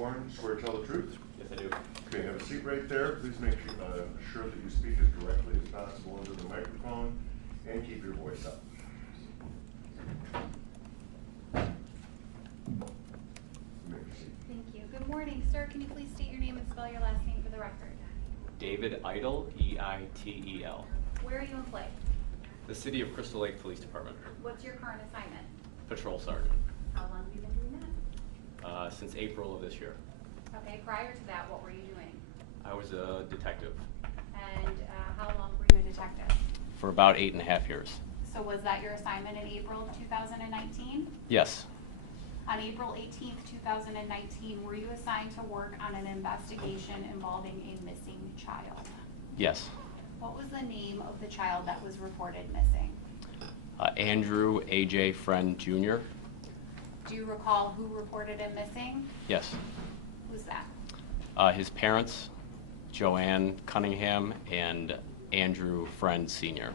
sworn, swear to tell the truth? Yes, I do. Okay, have a seat right there. Please make sure that you speak as directly as possible into the microphone and keep your voice up. You may proceed. Thank you. Good morning, sir. Can you please state your name and spell your last name for the record? David Idle, E-I-T-E-L. Where are you employed? The City of Crystal Lake Police Department. What's your current assignment? Patrol Sergeant. How long have you been doing that? Since April of this year. Okay, prior to that, what were you doing? I was a detective And how long were you a detective? for about 8.5 years. So was that your assignment in April of 2019? Yes. On April 18th, 2019, were you assigned to work on an investigation involving a missing child? Yes. What was the name of the child that was reported missing? Andrew AJ Freund Jr. Do you recall who reported him missing? Yes. Who's that? His parents, Joanne Cunningham and Andrew Freund Sr.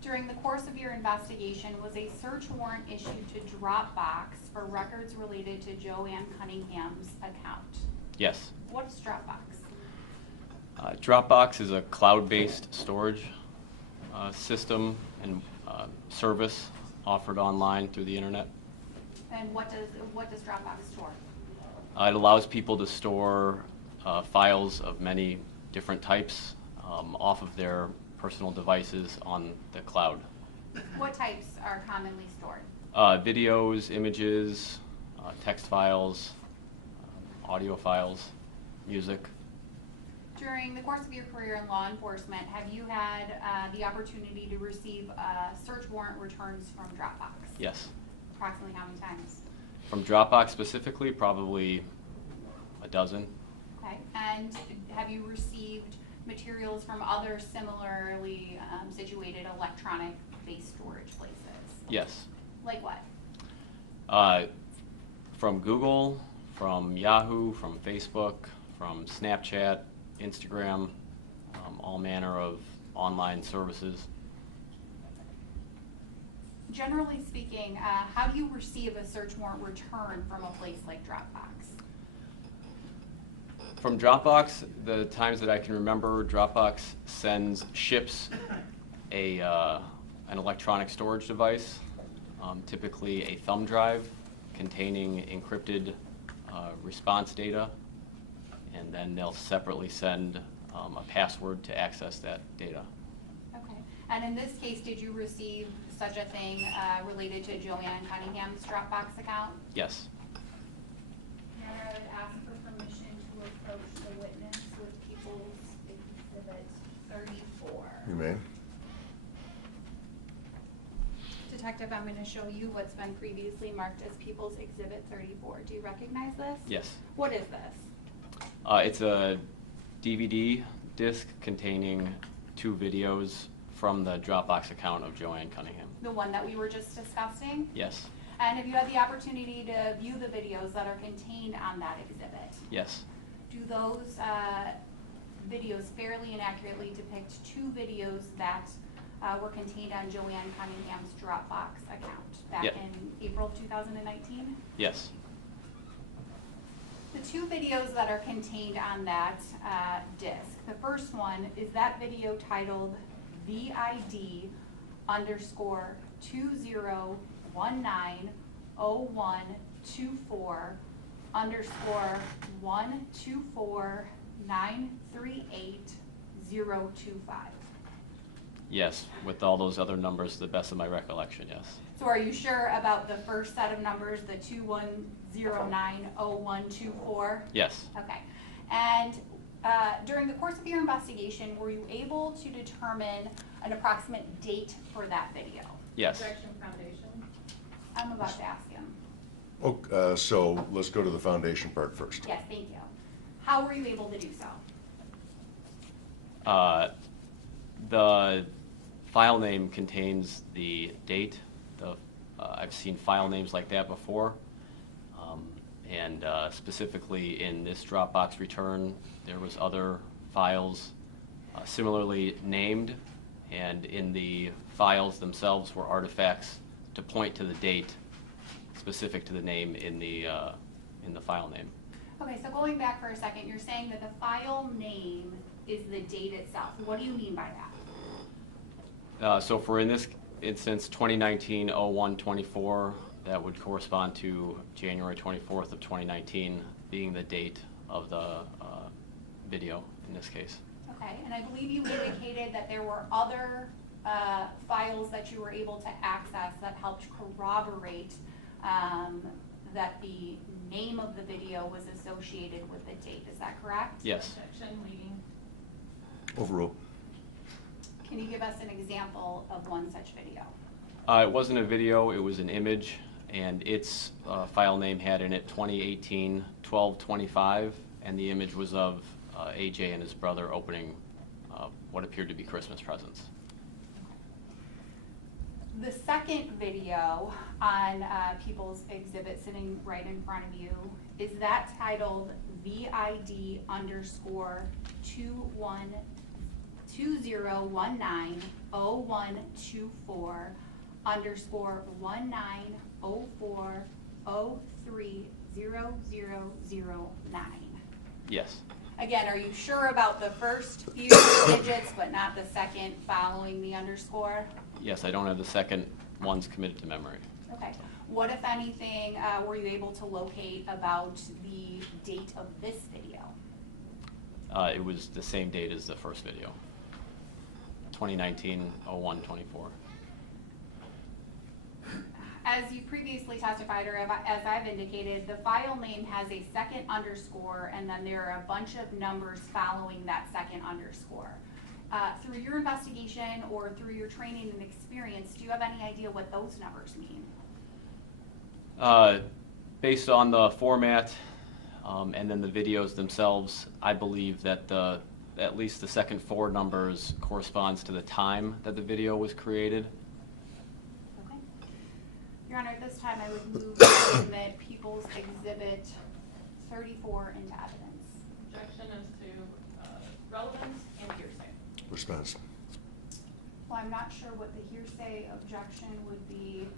During the course of your investigation, was a search warrant issued to Dropbox for records related to Joanne Cunningham's account? Yes. What's Dropbox? Dropbox is a cloud-based storage system and service offered online through the internet. And what does Dropbox store? It allows people to store files of many different types off of their personal devices on the cloud. What types are commonly stored? Videos, images, text files, audio files, music. During the course of your career in law enforcement, have you had the opportunity to receive search warrant returns from Dropbox? Yes. Approximately how many times? From Dropbox specifically, probably a dozen. Okay. And have you received materials from other similarly situated electronic-based storage places? Yes. Like what? From Google, from Yahoo, from Facebook, from Snapchat, Instagram, all manner of online services. Generally speaking, how do you receive a search warrant return from a place like Dropbox? From Dropbox, the times that I can remember, Dropbox ships an electronic storage device, typically a thumb drive containing encrypted response data, and then they'll separately send a password to access that data. Okay. And in this case, did you receive such a thing related to Joanne Cunningham's Dropbox account? Yes. Your Honor, I would ask for permission to approach the witness with People's Exhibit 34. You may. Detective, I'm going to show you what's been previously marked as People's Exhibit 34. Do you recognize this? Yes. What is this? It's a DVD disc containing 2 videos from the Dropbox account of Joanne Cunningham. The one that we were just discussing? Yes. And have you had the opportunity to view the videos that are contained on that exhibit? Yes. Do those videos fairly and accurately depict 2 videos that were contained on Joanne Cunningham's Dropbox account back in April of 2019? Yes. The 2 videos that are contained on that disc, the first one is that video titled VID_190124_124938025. Yes, with all those other numbers to the best of my recollection, yes. So are you sure about the first set of numbers, the 21090124? Yes. Okay. And during the course of your investigation, were you able to determine an approximate date for that video? Yes. Objection, Foundation. I'm about to ask him. Oh, so let's go to the foundation part first. Yes, thank you. How were you able to do so? The file name contains the date. I've seen file names like that before. And specifically in this Dropbox return, there was other files similarly named, and in the files themselves were artifacts to point to the date specific to the name in the in the file name. Okay, so going back for a second, you're saying that the file name is the date itself. What do you mean by that? So for in this instance, 2019-01-24, that would correspond to January 24th of 2019 being the date of the video in this case. Okay, and I believe you indicated that there were other files that you were able to access that helped corroborate that the name of the video was associated with the date. Is that correct? Yes. Objection, leading. Overruled. Can you give us an example of one such video? It wasn't a video, it was an image, and its file name had in it 2018-12-25, and the image was of AJ and his brother opening what appeared to be Christmas presents. The second video on People's Exhibit sitting right in front of you, is that titled VID_2019-0124-1904-030009? Yes. Again, are you sure about the first few digits but not the second following the underscore? Yes, I don't have the second ones committed to memory. Okay. What, if anything, were you able to locate about the date of this video? It was the same date as the first video, 2019-01-24. As you previously testified, or as I've indicated, the file name has a second underscore, and then there are a bunch of numbers following that second underscore. Through your investigation or through your training and experience, do you have any idea what those numbers mean? Based on the format and then the videos themselves, I believe that at least the second four numbers corresponds to the time that the video was created. Okay. Your Honor, at this time I would move to submit People's Exhibit 34 into evidence. Objection as to relevance and hearsay. Response. Well, I'm not sure what the hearsay objection would be,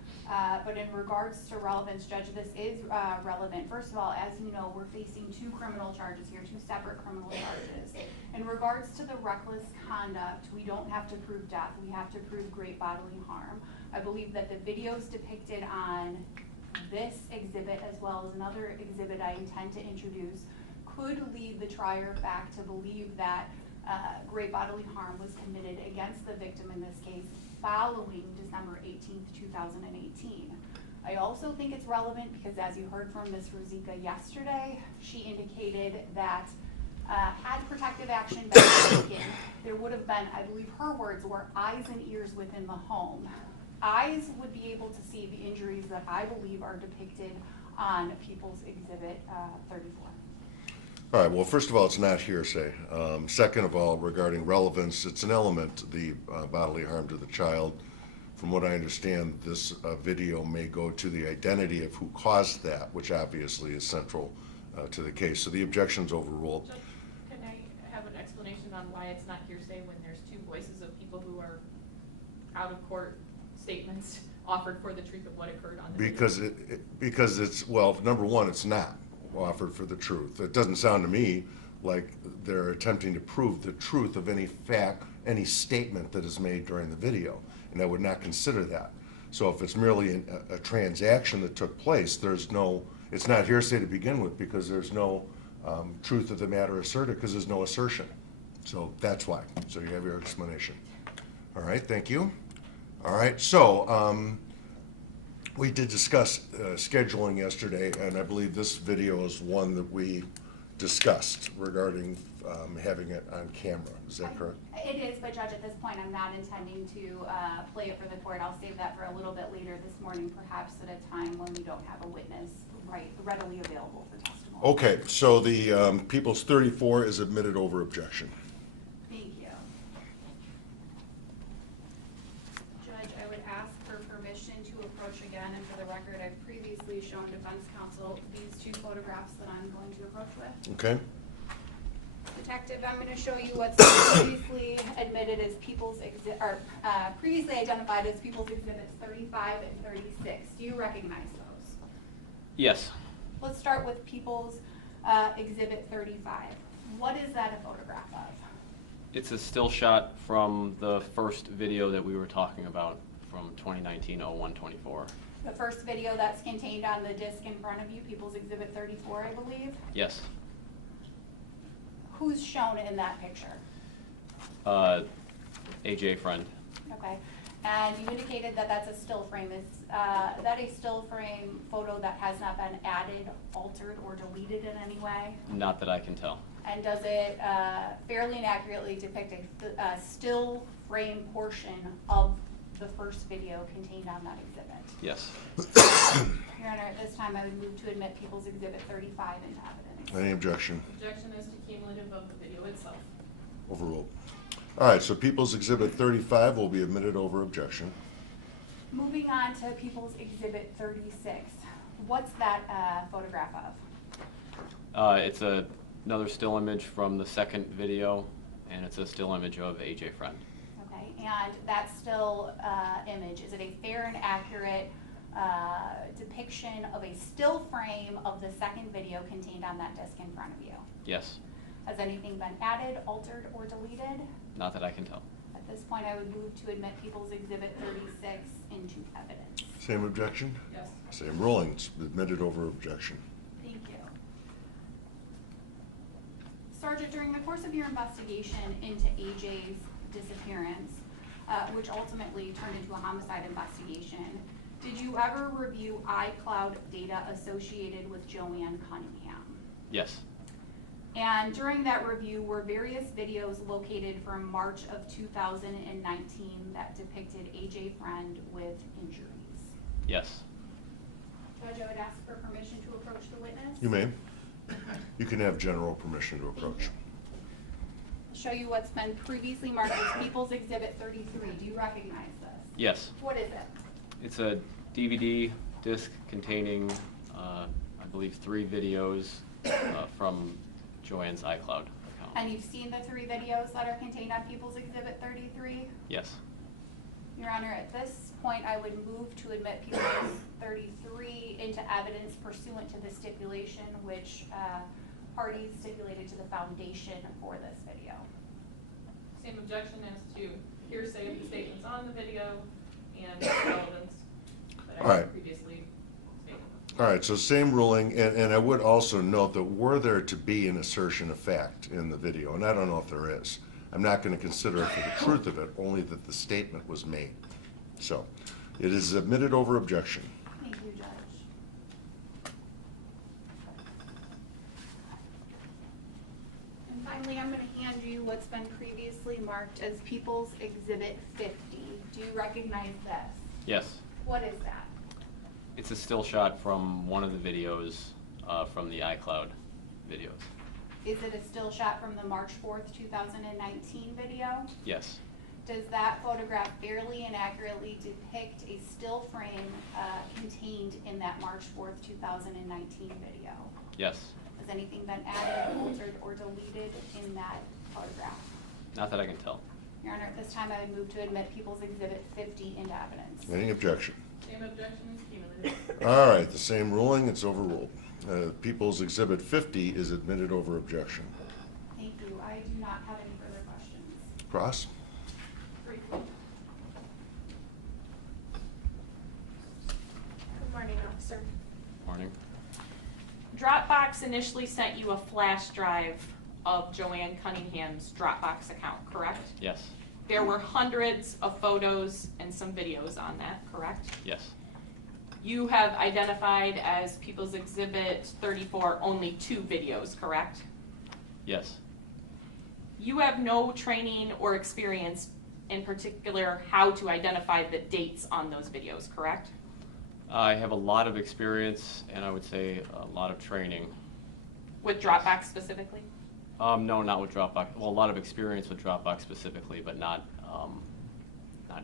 but in regards to relevance, Judge, this is relevant. First of all, as you know, we're facing two criminal charges here, two separate criminal charges. In regards to the reckless conduct, we don't have to prove death. We have to prove great bodily harm. I believe that the videos depicted on this exhibit, as well as another exhibit I intend to introduce, could lead the trier of fact to believe that great bodily harm was committed against the victim in this case following December 18th, 2018. I also think it's relevant because, as you heard from Ms. Rosica yesterday, she indicated that had protective action been taken, there would have been, I believe her words were, eyes and ears within the home. Eyes would be able to see the injuries that I believe are depicted on People's Exhibit 34. All right, well, first of all, it's not hearsay. Second of all, regarding relevance, it's an element, the bodily harm to the child. From what I understand, this video may go to the identity of who caused that, which obviously is central to the case. So the objection's overruled. Judge, can I have an explanation on why it's not hearsay when there's two voices of people who are out of court statements offered for the truth of what occurred on the video? Because it's, well, number one, it's not offered for the truth. It doesn't sound to me like they're attempting to prove the truth of any fact, any statement that is made during the video, and I would not consider that. So if it's merely a transaction that took place, there's no, it's not hearsay to begin with because there's no truth of the matter asserted because there's no assertion. So that's why. So you have your explanation. All right, thank you. All right, so we did discuss scheduling yesterday, and I believe this video is one that we discussed regarding having it on camera. Is that correct? It is, but Judge, at this point, I'm not intending to play it for the court. I'll save that for a little bit later this morning, perhaps at a time when we don't have a witness readily available for testimony. Okay, so the People's 34 is admitted over objection. Thank you. Judge, I would ask for permission to approach again, and for the record, I've previously shown defense counsel these two photographs that I'm going to approach with. Okay. Detective, I'm going to show you what's previously admitted as previously identified as People's Exhibits 35 and 36. Do you recognize those? Yes. Let's start with People's Exhibit 35. What is that a photograph of? It's a still shot from the first video that we were talking about from 2019-01-24. The first video that's contained on the disc in front of you, People's Exhibit 34, I believe. Yes. Who's shown in that picture? AJ Freund. Okay. And you indicated that that's a still frame. Is that a still frame photo that has not been added, altered, or deleted in any way? Not that I can tell. And does it fairly and accurately depict a still frame portion of the first video contained on that exhibit? Yes. Your Honor, at this time I would move to admit People's Exhibit 35 into evidence. Any objection? Objection is to cumulative of the video itself. Overruled. All right, so People's Exhibit 35 will be admitted over objection. Moving on to People's Exhibit 36. What's that photograph of? It's another still image from the second video, and it's a still image of AJ Freund. Okay, and that still image, is it a fair and accurate depiction of a still frame of the second video contained on that disc in front of you? Yes. Has anything been added, altered, or deleted? Not that I can tell. At this point, I would move to admit People's Exhibit 36 into evidence. Same objection? Yes. Same ruling. It's admitted over objection. Thank you. Sergeant, during the course of your investigation into AJ's disappearance, which ultimately turned into a homicide investigation, did you ever review iCloud data associated with Joanne Cunningham? Yes. And during that review, were various videos located from March of 2019 that depicted AJ Freund with injuries? Yes. Judge, I would ask for permission to approach the witness. You may. You can have general permission to approach. I'll show you what's been previously marked as People's Exhibit 33. Do you recognize this? Yes. What is it? It's a DVD disc containing, I believe, 3 videos from Joanne's iCloud account. And you've seen the 3 videos that are contained on People's Exhibit 33? Yes. Your Honor, at this point, I would move to admit People's 33 into evidence pursuant to the stipulation which parties stipulated to the foundation for this video. Same objection as to hearsay of the statements on the video and relevance that All I right. previously stated. All right, so same ruling, and I would also note that were there to be an assertion of fact in the video, and I don't know if there is, I'm not going to consider it for the truth of it, only that the statement was made. So, it is admitted over objection. Thank you, Judge. And finally, I'm going to hand you what's been previously marked as People's Exhibit 50. Do you recognize this? Yes. What is that? It's a still shot from one of the videos from the iCloud videos. Is it a still shot from the March 4th, 2019 video? Yes. Does that photograph fairly and accurately depict a still frame contained in that March 4th, 2019 video? Yes. Has anything been added, altered, or deleted in that photograph? Not that I can tell. Your Honor, at this time I would move to admit People's Exhibit 50 into evidence. Any objection? Same objection is cumulative. All right, the same ruling, it's overruled. People's Exhibit 50 is admitted over objection. Thank you. I do not have any further questions. Cross? Briefly. Good morning, officer. Morning. Dropbox initially sent you a flash drive of Joanne Cunningham's Dropbox account, correct? Yes. There were hundreds of photos and some videos on that, correct? Yes. You have identified as People's Exhibit 34 only 2 videos, correct? Yes. You have no training or experience in particular how to identify the dates on those videos, correct? I have a lot of experience and I would say a lot of training. With Dropbox specifically? No, not with Dropbox. Well, a lot of experience with Dropbox specifically, but not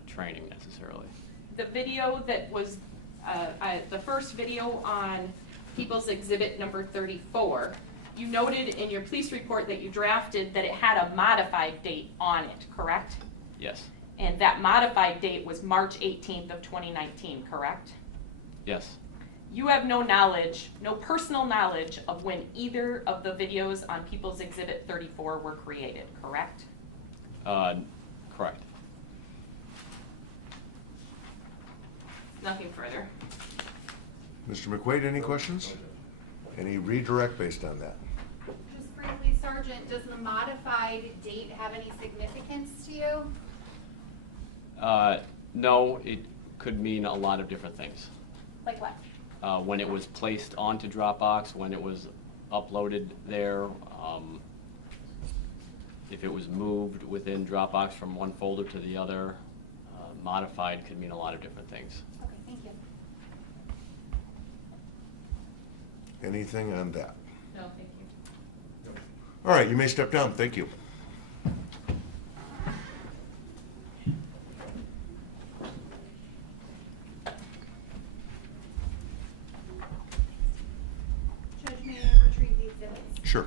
training necessarily. The video that was, the first video on People's Exhibit number 34, you noted in your police report that you drafted that it had a modified date on it, correct? Yes. And that modified date was March 18th of 2019, correct? Yes. You have no knowledge, no personal knowledge of when either of the videos on People's Exhibit 34 were created, correct? Correct. Nothing further. Mr. McQuaid, any questions? Any redirect based on that? Just briefly, Sergeant, does the modified date have any significance to you? No, it could mean a lot of different things. Like what? When it was placed onto Dropbox, when it was uploaded there, if it was moved within Dropbox from one folder to the other, modified could mean a lot of different things. Okay, thank you. Anything on that? No, thank you. All right, you may step down. Thank you. Judge, may I retrieve the exhibits? Sure.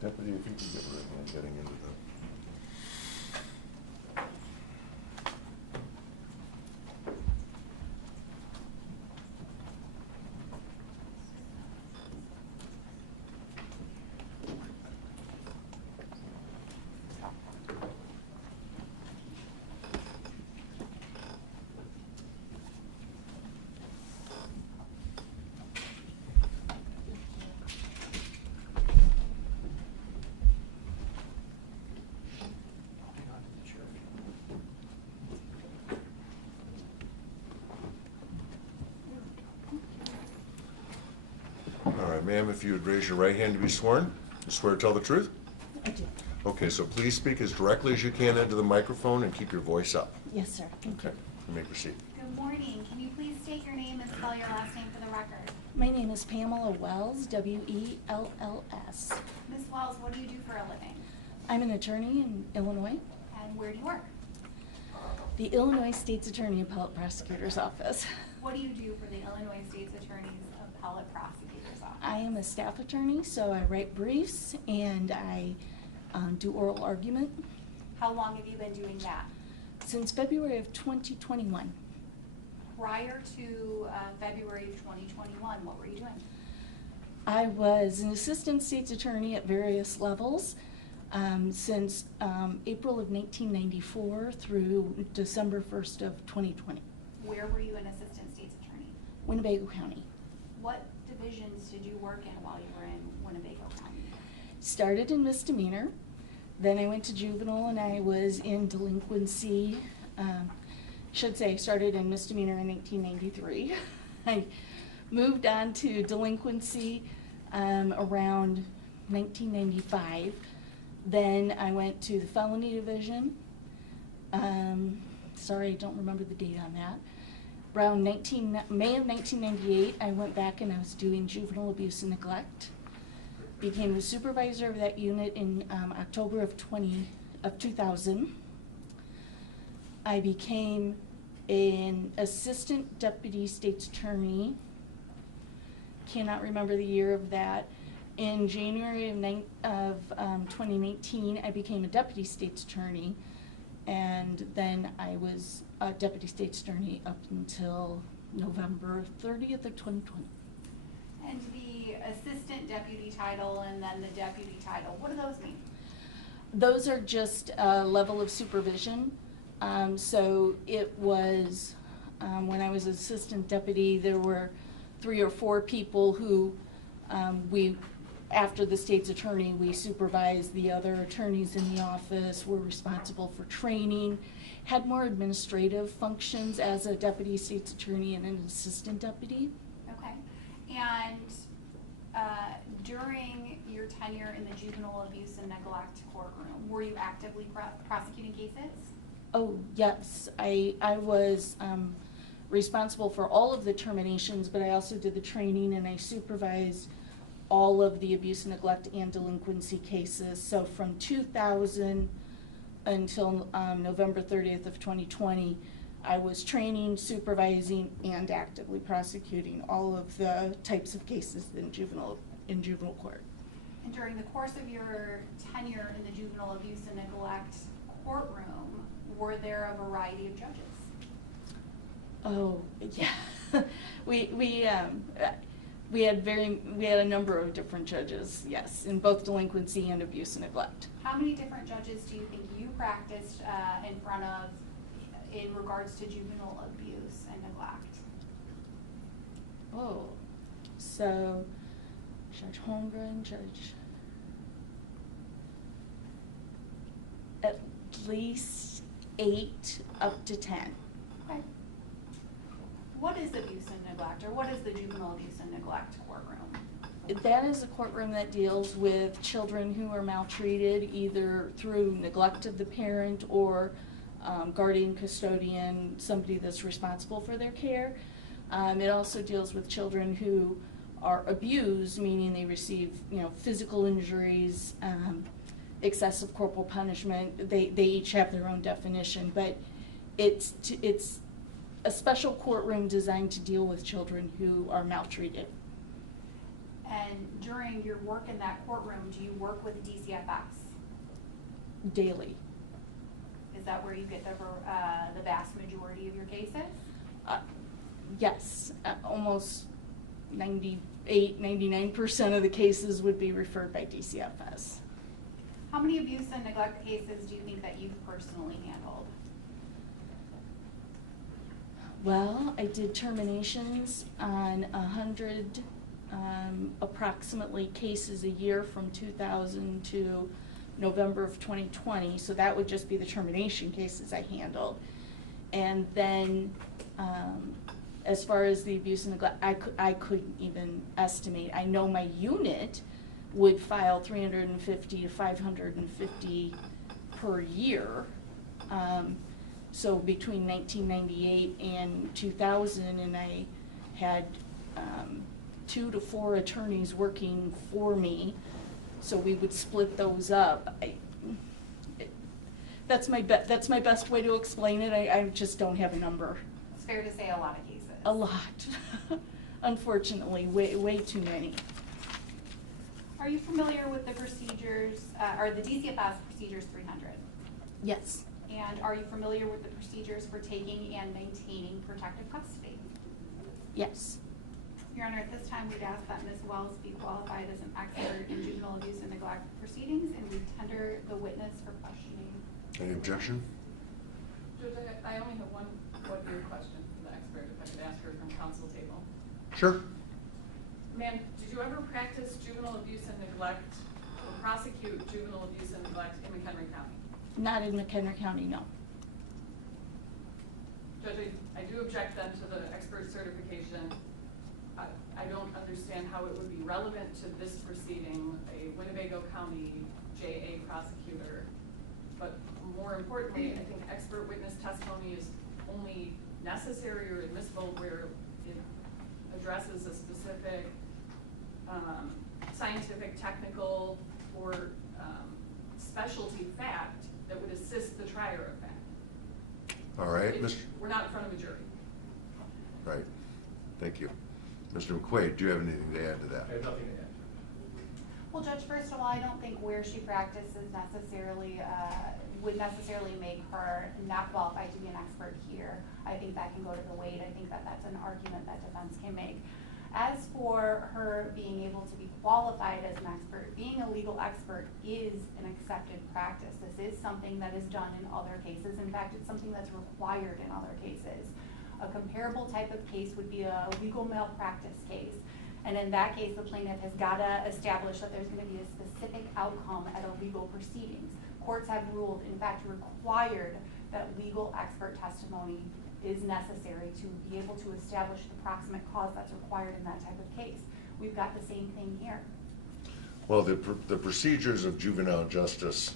Deputy, if you could get rid of getting into the... All right, ma'am, if you would raise your right hand to be sworn, you swear to tell the truth? I do. Okay, so please speak as directly as you can into the microphone and keep your voice up. Yes, sir. Thank you. Okay, you may proceed. Good morning. Can you please state your name and spell your last name for the record? My name is Pamela Wells, W-E-L-L-S. Ms. Wells, what do you do for a living? I'm an attorney in Illinois, And where do you work? the Illinois State's Attorney Appellate Prosecutor's Office. What do you do for the Illinois State's Attorney's Appellate Prosecutor's Office? I am a staff attorney, so I write briefs and I do oral argument How long have you been doing that? since February of 2021. Prior to February of 2021, what were you doing? I was an assistant state's attorney at various levels since April of 1994 through December 1st of 2020. Where were you an assistant state's attorney? Winnebago County. What divisions did you work in while you were in Winnebago County? Started in misdemeanor, then I went to juvenile and I was in delinquency. Should say started in misdemeanor in 1993. I moved on to delinquency around 1995. Then I went to the felony division. Sorry, I don't remember the date on that. Around May of 1998, I went back and I was doing juvenile abuse and neglect. Became the supervisor of that unit in October of 2000. I became an assistant deputy state's attorney. Cannot remember the year of that. In January of 2019, I became a deputy state's attorney, and then I was a deputy state's attorney up until November 30th of 2020. And the assistant deputy title and then the deputy title, what do those mean? Those are just a level of supervision. So it was, when I was assistant deputy, there were 3 or 4 people who after the state's attorney, we supervised the other attorneys in the office, were responsible for training, had more administrative functions as a deputy state's attorney and an assistant deputy. Okay. And during your tenure in the juvenile abuse and neglect courtroom, were you actively prosecuting cases? Oh, yes. I was responsible for all of the terminations, but I also did the training and I supervised all of the abuse, neglect, and delinquency cases. So from 2000 until November 30th of 2020, I was training, supervising, and actively prosecuting all of the types of cases in juvenile court. And during the course of your tenure in the juvenile abuse and neglect courtroom, were there a variety of judges? Oh, yeah. We had a number of different judges, yes, in both delinquency and abuse and neglect. How many different judges do you think you practiced in front of in regards to juvenile abuse and neglect? Oh, so Judge Holmgren, at least 8 up to 10. Okay. What is abuse and neglect, or what is the juvenile abuse and neglect courtroom? That is a courtroom that deals with children who are maltreated either through neglect of the parent or guardian, custodian, somebody that's responsible for their care. It also deals with children who are abused, meaning they receive, physical injuries, excessive corporal punishment. They each have their own definition, but it's a special courtroom designed to deal with children who are maltreated. And during your work in that courtroom, do you work with DCFS? Daily. Is that where you get the vast majority of your cases? Yes, almost 99% of the cases would be referred by DCFS. How many abuse and neglect cases do you think that you've personally handled? Well, I did terminations on 100 approximately cases a year from 2000 to November of 2020, so that would just be the termination cases I handled. And then as far as the abuse and neglect, I couldn't even estimate. I know my unit would file 350 to 550 per year. So between 1998 and 2000, and I had 2 to 4 attorneys working for me, so we would split those up. That's my best way to explain it. I just don't have a number. It's fair to say a lot of cases. A lot. Unfortunately, way too many. Are you familiar with the procedures, or the DCFS Procedures 300? Yes. And are you familiar with the procedures for taking and maintaining protective custody? Yes. Your Honor, at this time, we'd ask that Ms. Wells be qualified as an expert in juvenile abuse and neglect proceedings, and we tender the witness for questioning. Any objection? Judge, I only have one weird question for the expert, if I could ask her from council table. Sure. Ma'am, did you ever practice juvenile abuse and neglect or prosecute juvenile abuse and neglect in McHenry County? Not in McHenry County, no. Judge, I do object then to the expert certification. I don't understand how it would be relevant to this proceeding, a Winnebago County JA prosecutor. But more importantly, I think expert witness testimony is only necessary or admissible where it addresses a specific scientific, technical, or specialty fact that would assist the trier of fact. All right, We're not in front of a jury. Right. Thank you. Mr. McQuaid, do you have anything to add to that? I have nothing to add. Well, Judge, first of all, I don't think where she practices necessarily would necessarily make her not qualified to be an expert here. I think that can go to the weight. I think that that's an argument that defense can make. As for her being able to be qualified as an expert, being a legal expert is an accepted practice. This is something that is done in other cases. In fact, it's something that's required in other cases. A comparable type of case would be a legal malpractice case. And in that case, the plaintiff has got to establish that there's going to be a specific outcome at a legal proceedings. Courts have ruled, in fact, required that legal expert testimony is necessary to be able to establish the proximate cause that's required in that type of case. We've got the same thing here. Well, the procedures of juvenile justice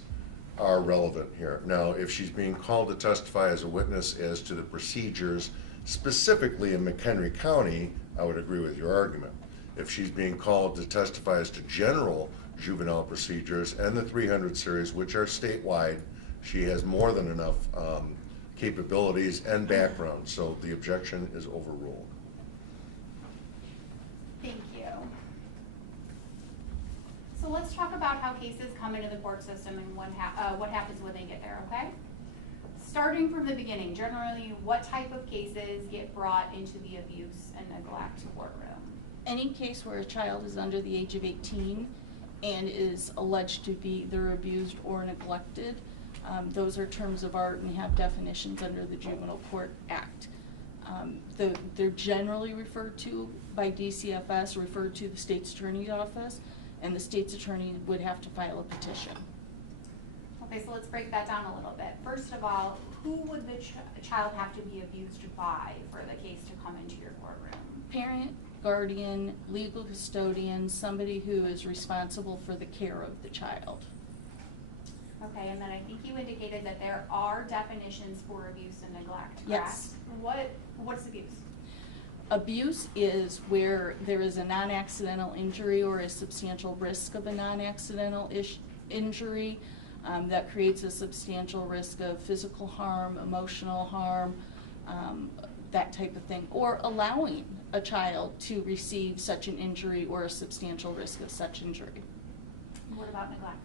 are relevant here. Now, if she's being called to testify as a witness as to the procedures specifically in McHenry County, I would agree with your argument. If she's being called to testify as to general juvenile procedures and the 300 series, which are statewide, she has more than enough capabilities and background, so the objection is overruled. Thank you. So let's talk about how cases come into the court system and what happens when they get there, okay? Starting from the beginning, generally, what type of cases get brought into the abuse and neglect courtroom? Any case where a child is under the age of 18 and is alleged to be either abused or neglected, those are terms of art and have definitions under the Juvenile Court Act. They're generally referred to by DCFS, referred to the state's attorney's office, and the state's attorney would have to file a petition. Okay, so let's break that down a little bit. First of all, who would the child have to be abused by for the case to come into your courtroom? Parent, guardian, legal custodian, somebody who is responsible for the care of the child. Okay, and then I think you indicated that there are definitions for abuse and neglect, correct? Yes. What's abuse? Abuse is where there is a non-accidental injury or a substantial risk of a non-accidental injury that creates a substantial risk of physical harm, emotional harm, that type of thing, or allowing a child to receive such an injury or a substantial risk of such injury. What about neglect?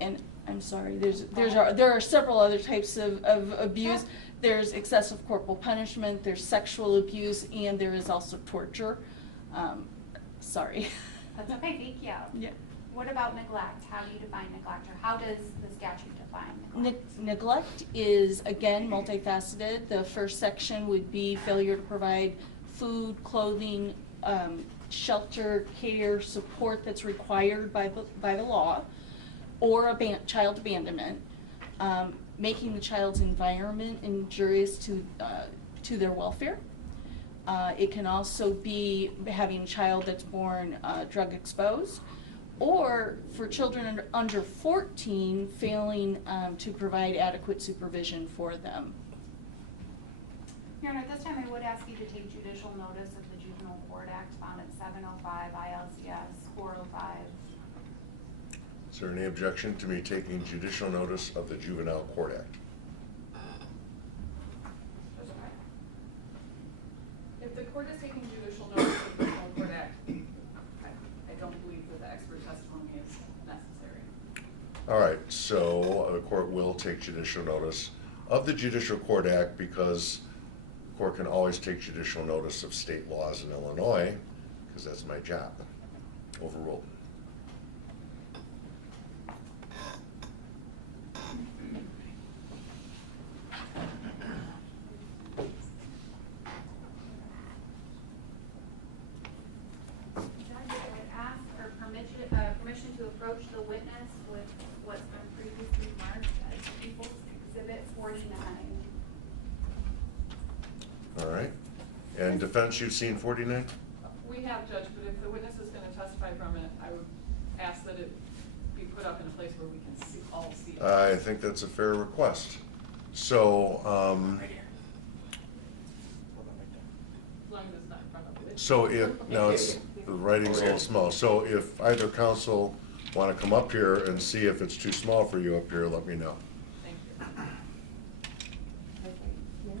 And I'm sorry, there are several other types of abuse. Sure. There's excessive corporal punishment, there's sexual abuse, and there is also torture. Sorry. That's okay, thank you. Yeah. What about neglect? How do you define neglect, or how does the statute define neglect? Neglect is, again, multifaceted. The first section would be failure to provide food, clothing, shelter, care, support that's required by the law, or child abandonment, making the child's environment injurious to their welfare. It can also be having a child that's born drug exposed, or for children under 14, failing to provide adequate supervision for them. Your Honor, at this time I would ask you to take judicial notice of the Juvenile Court Act found at 705 ILCS 405. Is there any objection to me taking judicial notice of the Juvenile Court Act? If the court is taking judicial notice of the Juvenile Court Act, I don't believe that the expert testimony is necessary. All right, so the court will take judicial notice of the Judicial Court Act because the court can always take judicial notice of state laws in Illinois, because that's my job. Overruled. Permission to approach the witness with what's been previously marked as People's Exhibit 49. All right. And defense, you've seen 49? We have, Judge, but if the witness is going to testify from it, I would ask that it be put up in a place where we can all see it. I think that's a fair request. So, As long as it's not in front of it. so if, now it's, the writing's a little small, so if either counsel want to come up here and see if it's too small for you up here, let me know. Thank you.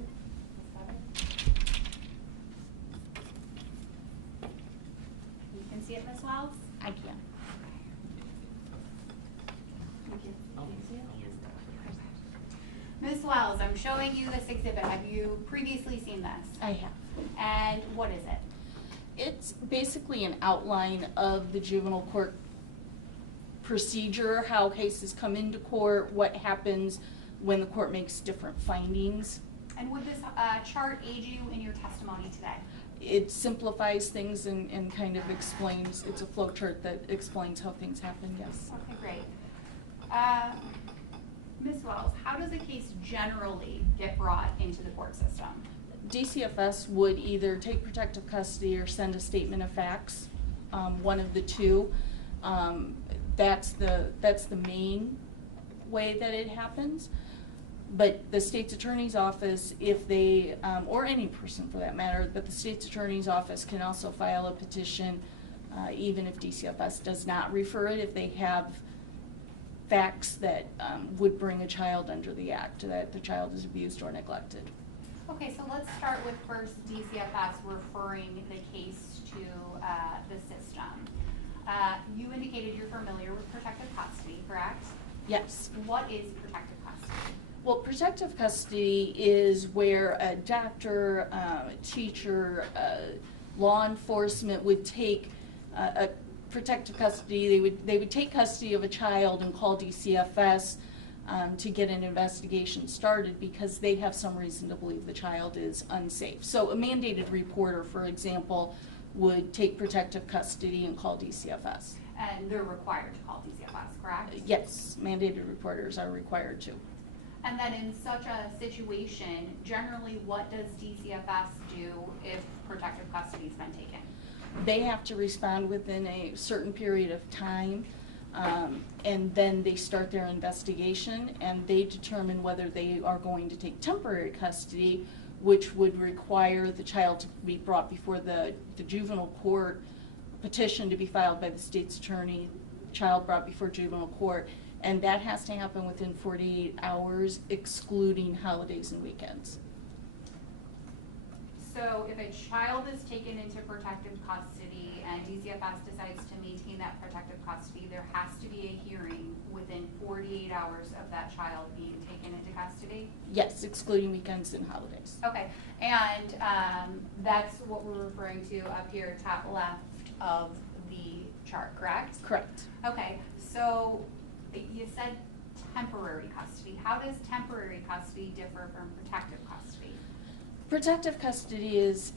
You can see it, Ms. Wells? I can. Ms. Wells, I'm showing you this exhibit. Have you previously seen this? I have. And what is it? It's basically an outline of the juvenile court procedure, how cases come into court, what happens when the court makes different findings. And would this chart aid you in your testimony today? It simplifies things and kind of explains, it's a flow chart that explains how things happen, yes. Okay, great. Ms. Wells, how does a case generally get brought into the court system? DCFS would either take protective custody or send a statement of facts, one of the two. That's the main way that it happens. But the state's attorney's office, if they, or any person for that matter, but the state's attorney's office can also file a petition, even if DCFS does not refer it, if they have facts that would bring a child under the act, that the child is abused or neglected. Okay, so let's start with first DCFS referring the case to the system. You indicated you're familiar with protective custody, correct? Yes. What is protective custody? Well, protective custody is where a doctor, a teacher, law enforcement would take a protective custody. They would take custody of a child and call DCFS to get an investigation started because they have some reason to believe the child is unsafe. So a mandated reporter, for example, would take protective custody and call DCFS. And they're required to call DCFS, correct? Yes, mandated reporters are required to. And then in such a situation, generally what does DCFS do if protective custody's been taken? They have to respond within a certain period of time, and then they start their investigation, and they determine whether they are going to take temporary custody, which would require the child to be brought before the juvenile court, petition to be filed by the state's attorney, child brought before juvenile court, and that has to happen within 48 hours, excluding holidays and weekends. So if a child is taken into protective custody and DCFS decides to maintain that protective custody, there has to be a hearing within 48 hours of that child being taken into custody? Yes, excluding weekends and holidays. Okay, and that's what we're referring to up here, top left of the chart, correct? Correct. Okay, so you said temporary custody. How does temporary custody differ from protective custody? Protective custody is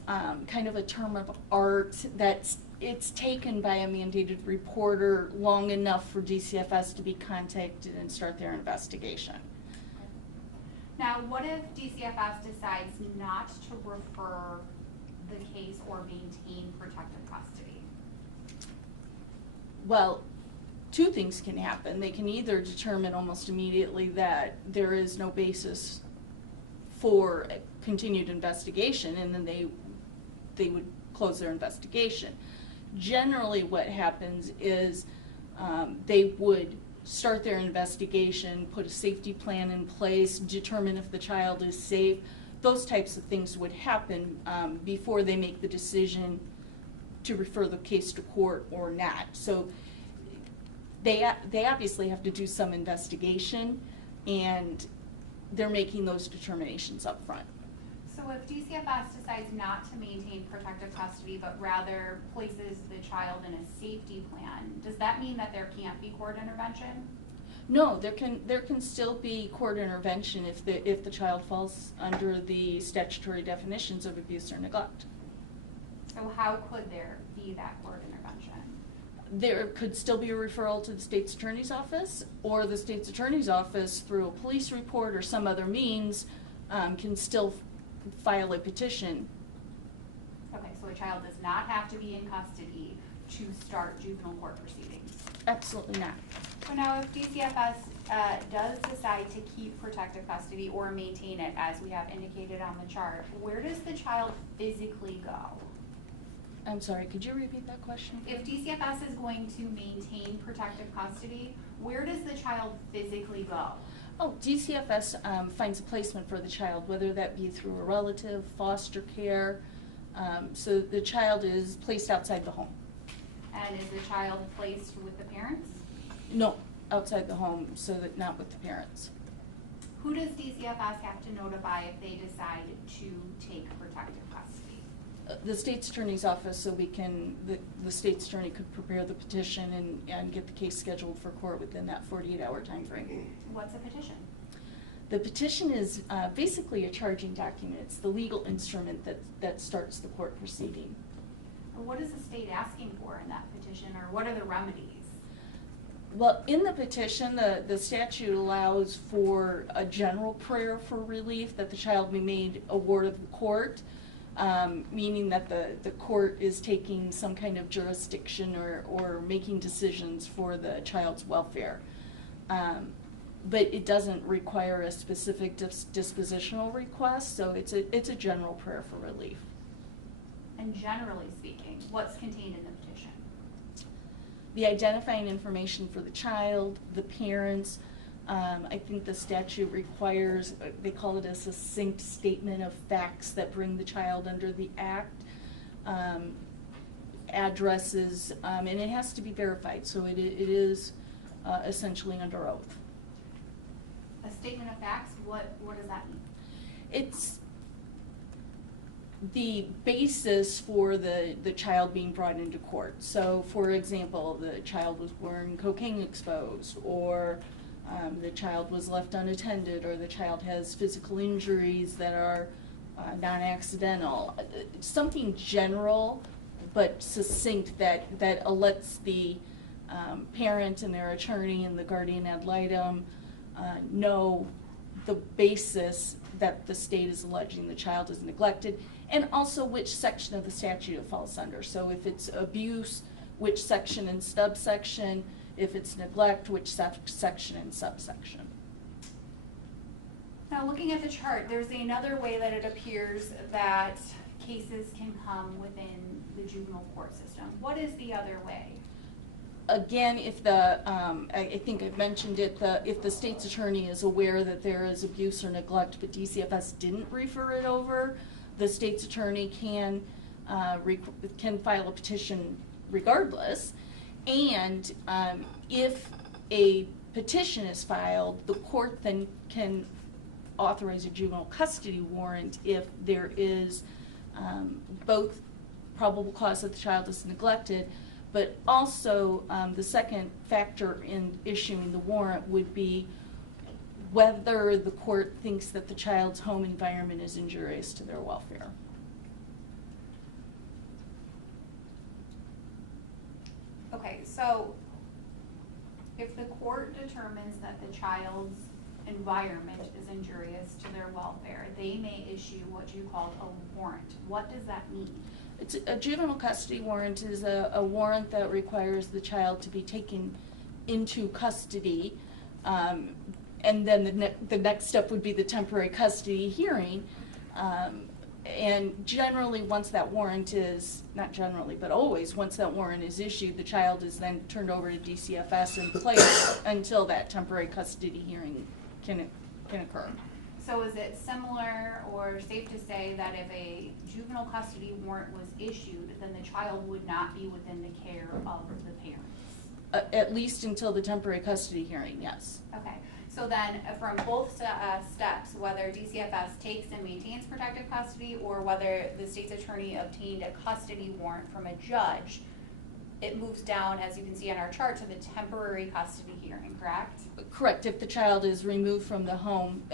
kind of a term of art it's taken by a mandated reporter long enough for DCFS to be contacted and start their investigation. Now, what if DCFS decides not to refer the case or maintain protective custody? Well, two things can happen. They can either determine almost immediately that there is no basis for a continued investigation, and then they would close their investigation. Generally what happens is they would start their investigation, put a safety plan in place, determine if the child is safe. Those types of things would happen before they make the decision to refer the case to court or not. So they obviously have to do some investigation, and they're making those determinations up front. So if DCFS decides not to maintain protective custody, but rather places the child in a safety plan, does that mean that there can't be court intervention? No, there can still be court intervention if the child falls under the statutory definitions of abuse or neglect. So how could there be that court intervention? There could still be a referral to the state's attorney's office, or the state's attorney's office through a police report or some other means can still file a petition. Okay, so a child does not have to be in custody to start juvenile court proceedings? Absolutely not. So now if DCFS does decide to keep protective custody or maintain it, as we have indicated on the chart, where does the child physically go? I'm sorry, could you repeat that question? If DCFS is going to maintain protective custody, where does the child physically go? Oh, DCFS finds a placement for the child, whether that be through a relative, foster care, so the child is placed outside the home. And is the child placed with the parents? No, outside the home, so that not with the parents. Who does DCFS have to notify if they decide to take protective custody? The state's attorney's office, so the state's attorney could prepare the petition and get the case scheduled for court within that 48-hour time frame. What's a petition? The petition is basically a charging document. It's the legal instrument that starts the court proceeding. What is the state asking for in that petition, or what are the remedies? Well, in the petition, the statute allows for a general prayer for relief, that the child be made a ward of the court, meaning that the court is taking some kind of jurisdiction or making decisions for the child's welfare. But it doesn't require a specific dispositional request, so it's a general prayer for relief. And generally speaking, what's contained in the petition? The identifying information for the child, the parents. I think the statute requires, they call it a succinct statement of facts that bring the child under the act, addresses, and it has to be verified, so it is essentially under oath. A statement of facts, what does that mean? It's the basis for the child being brought into court. So, for example, the child was born cocaine exposed, or the child was left unattended, or the child has physical injuries that are non-accidental. Something general but succinct that lets the parent and their attorney and the guardian ad litem know the basis that the state is alleging the child is neglected, and also which section of the statute it falls under. So if it's abuse, which section and subsection; if it's neglect, which section and subsection. Now, looking at the chart, there's another way that it appears that cases can come within the juvenile court system. What is the other way? Again, if the, I think I've mentioned it, if the state's attorney is aware that there is abuse or neglect, but DCFS didn't refer it over, the state's attorney can file a petition regardless. And if a petition is filed, the court then can authorize a juvenile custody warrant if there is both probable cause that the child is neglected, but also the second factor in issuing the warrant would be whether the court thinks that the child's home environment is injurious to their welfare. Okay, so if the court determines that the child's environment is injurious to their welfare, they may issue what you call a warrant. What does that mean? It's a juvenile custody warrant is a warrant that requires the child to be taken into custody, and then the next step would be the temporary custody hearing. And generally, once that warrant is, not generally, but always, once that warrant is issued, the child is then turned over to DCFS and placed until that temporary custody hearing can occur. So is it similar or safe to say that if a juvenile custody warrant was issued, then the child would not be within the care of the parents? At least until the temporary custody hearing, yes. Okay, so then from both steps, whether DCFS takes and maintains protective custody or whether the state's attorney obtained a custody warrant from a judge, it moves down, as you can see on our chart, to the temporary custody hearing, correct? Correct, if the child is removed from the home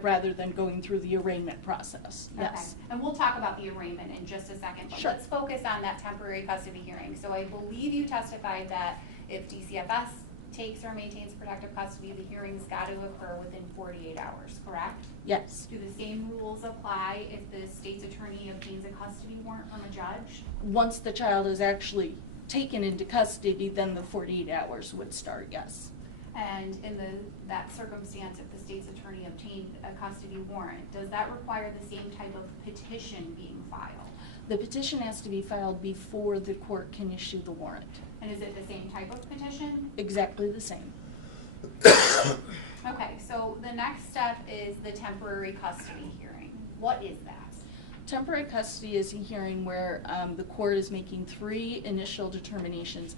rather than going through the arraignment process, yes. Okay. And we'll talk about the arraignment in just a second, but Sure. let's focus on that temporary custody hearing. So I believe you testified that if DCFS takes or maintains protective custody, the hearing's got to occur within 48 hours, correct? Yes. Do the same rules apply if the state's attorney obtains a custody warrant from a judge? Once the child is actually taken into custody, then the 48 hours would start, yes. And in that circumstance, if the state's attorney obtained a custody warrant, does that require the same type of petition being filed? The petition has to be filed before the court can issue the warrant. And is it the same type of petition? Exactly the same. Okay, so the next step is the temporary custody hearing. What is that? Temporary custody is a hearing where the court is making 3 initial determinations.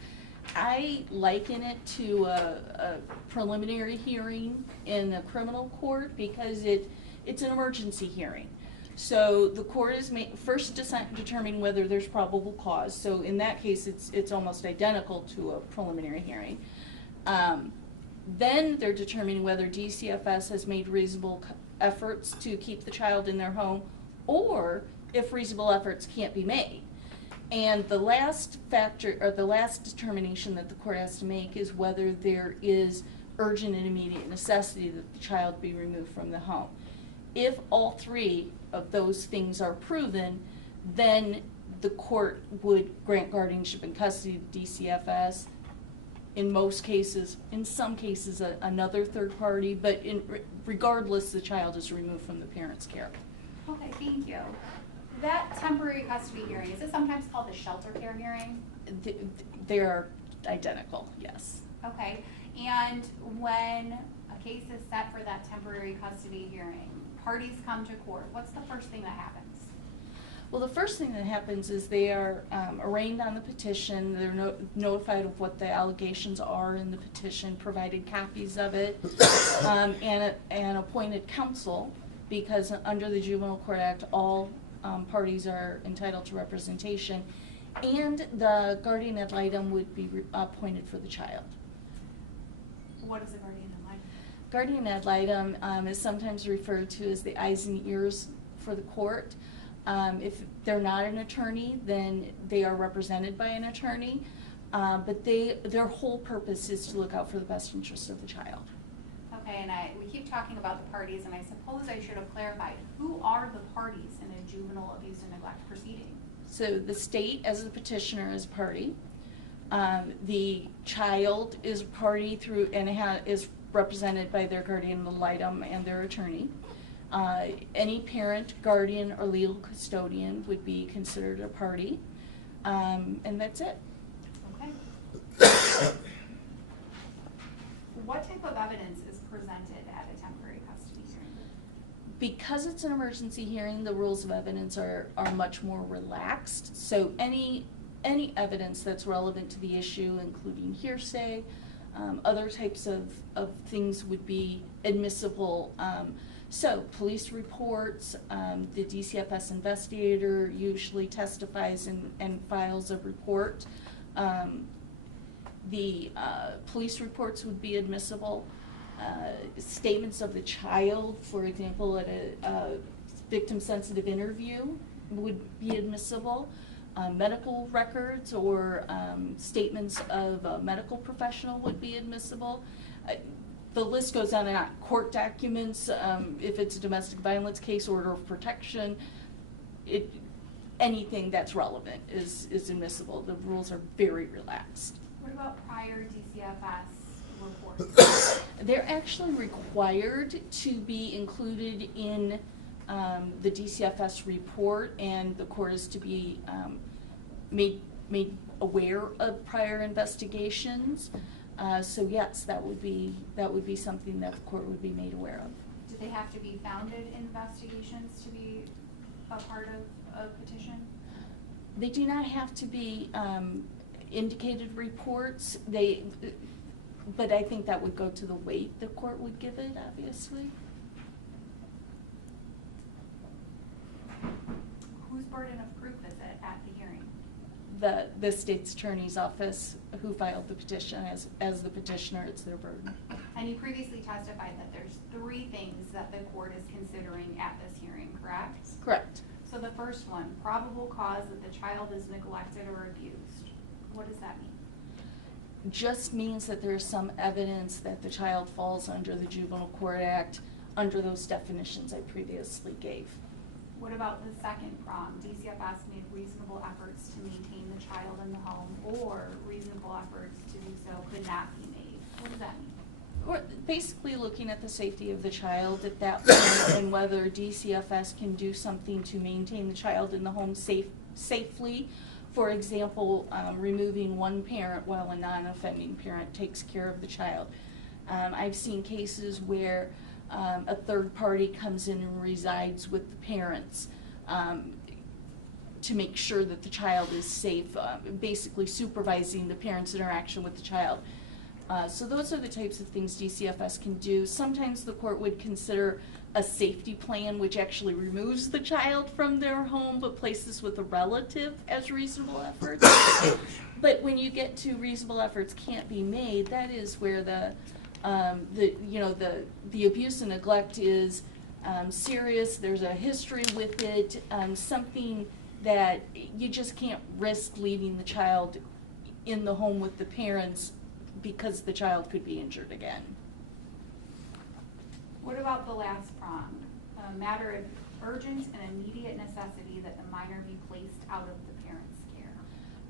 I liken it to a preliminary hearing in a criminal court because it's an emergency hearing. So the court is first determining whether there's probable cause. So in that case, it's almost identical to a preliminary hearing. Then they're determining whether DCFS has made reasonable efforts to keep the child in their home, or if reasonable efforts can't be made. And the last factor, or the last determination that the court has to make, is whether there is urgent and immediate necessity that the child be removed from the home. If all three of those things are proven, then the court would grant guardianship and custody to DCFS. In most cases, in some cases, another third party, but regardless, the child is removed from the parent's care. Okay, thank you. That temporary custody hearing, is it sometimes called the shelter care hearing? They are identical, yes. Okay, and when a case is set for that temporary custody hearing, parties come to court, what's the first thing that happens? Well, the first thing that happens is they are arraigned on the petition. They're notified of what the allegations are in the petition, provided copies of it, and appointed counsel, because under the Juvenile Court Act, all parties are entitled to representation, and the guardian ad litem would be appointed for the child. What is a guardian ad litem? Guardian ad litem is sometimes referred to as the eyes and ears for the court. If they're not an attorney, then they are represented by an attorney, but their whole purpose is to look out for the best interest of the child. Okay, and we keep talking about the parties, and I suppose I should have clarified, who are the parties in a juvenile abuse and neglect proceeding? So the state, as the petitioner, is a party. The child is a party through and is represented by their guardian ad litem and their attorney. Any parent, guardian, or legal custodian would be considered a party, and that's it. Okay. What type of evidence is presented at a temporary custody hearing? Because it's an emergency hearing, the rules of evidence are much more relaxed. So any evidence that's relevant to the issue, including hearsay, other types of things would be admissible. So police reports, the DCFS investigator usually testifies and files a report. The police reports would be admissible. Statements of the child, for example, at a victim-sensitive interview would be admissible. Medical records or statements of a medical professional would be admissible. The list goes on and on. Court documents, if it's a domestic violence case, order of protection, anything that's relevant is admissible. The rules are very relaxed. What about prior DCFS reports? They're actually required to be included in the DCFS report, and the court is to be made aware of prior investigations. So yes, that would be something that the court would be made aware of. Do they have to be founded investigations to be a part of a petition? They do not have to be indicated reports. But I think that would go to the weight the court would give it, obviously. Whose burden of proof is it at the hearing? The state's attorney's office, who filed the petition, as the petitioner, it's their burden. And you previously testified that there's 3 things that the court is considering at this hearing, correct? Correct. So the first one, probable cause that the child is neglected or abused. What does that mean? Just means that there's some evidence that the child falls under the Juvenile Court Act under those definitions I previously gave. What about the second prong? DCFS made reasonable efforts to maintain the child in the home, or reasonable efforts to do so could not be made. What does that mean? We're basically looking at the safety of the child at that point and whether DCFS can do something to maintain the child in the home safely. For example, removing one parent while a non-offending parent takes care of the child. I've seen cases where a third party comes in and resides with the parents to make sure that the child is safe, basically supervising the parent's interaction with the child. So those are the types of things DCFS can do. Sometimes the court would consider a safety plan, which actually removes the child from their home but places with a relative as reasonable efforts. But when you get to reasonable efforts can't be made, that is where the abuse and neglect is serious. There's a history with it, something that you just can't risk leaving the child in the home with the parents because the child could be injured again. What about the last prong? A matter of urgent and immediate necessity that the minor be placed out of the parent's care.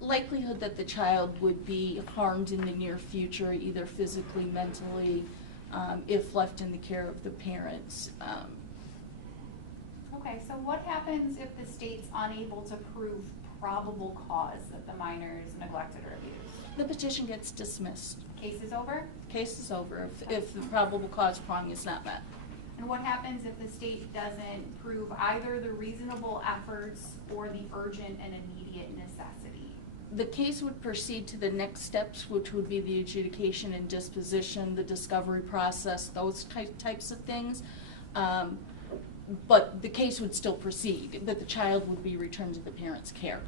Likelihood that the child would be harmed in the near future, either physically, mentally, if left in the care of the parents. Okay, so what happens if the state's unable to prove probable cause that the minor is neglected or abused? The petition gets dismissed. Case is over? Case is over if the probable cause prong is not met. And what happens if the state doesn't prove either the reasonable efforts or the urgent and immediate necessity? The case would proceed to the next steps, which would be the adjudication and disposition, the discovery process, those types of things. But the case would still proceed, but the child would be returned to the parent's care.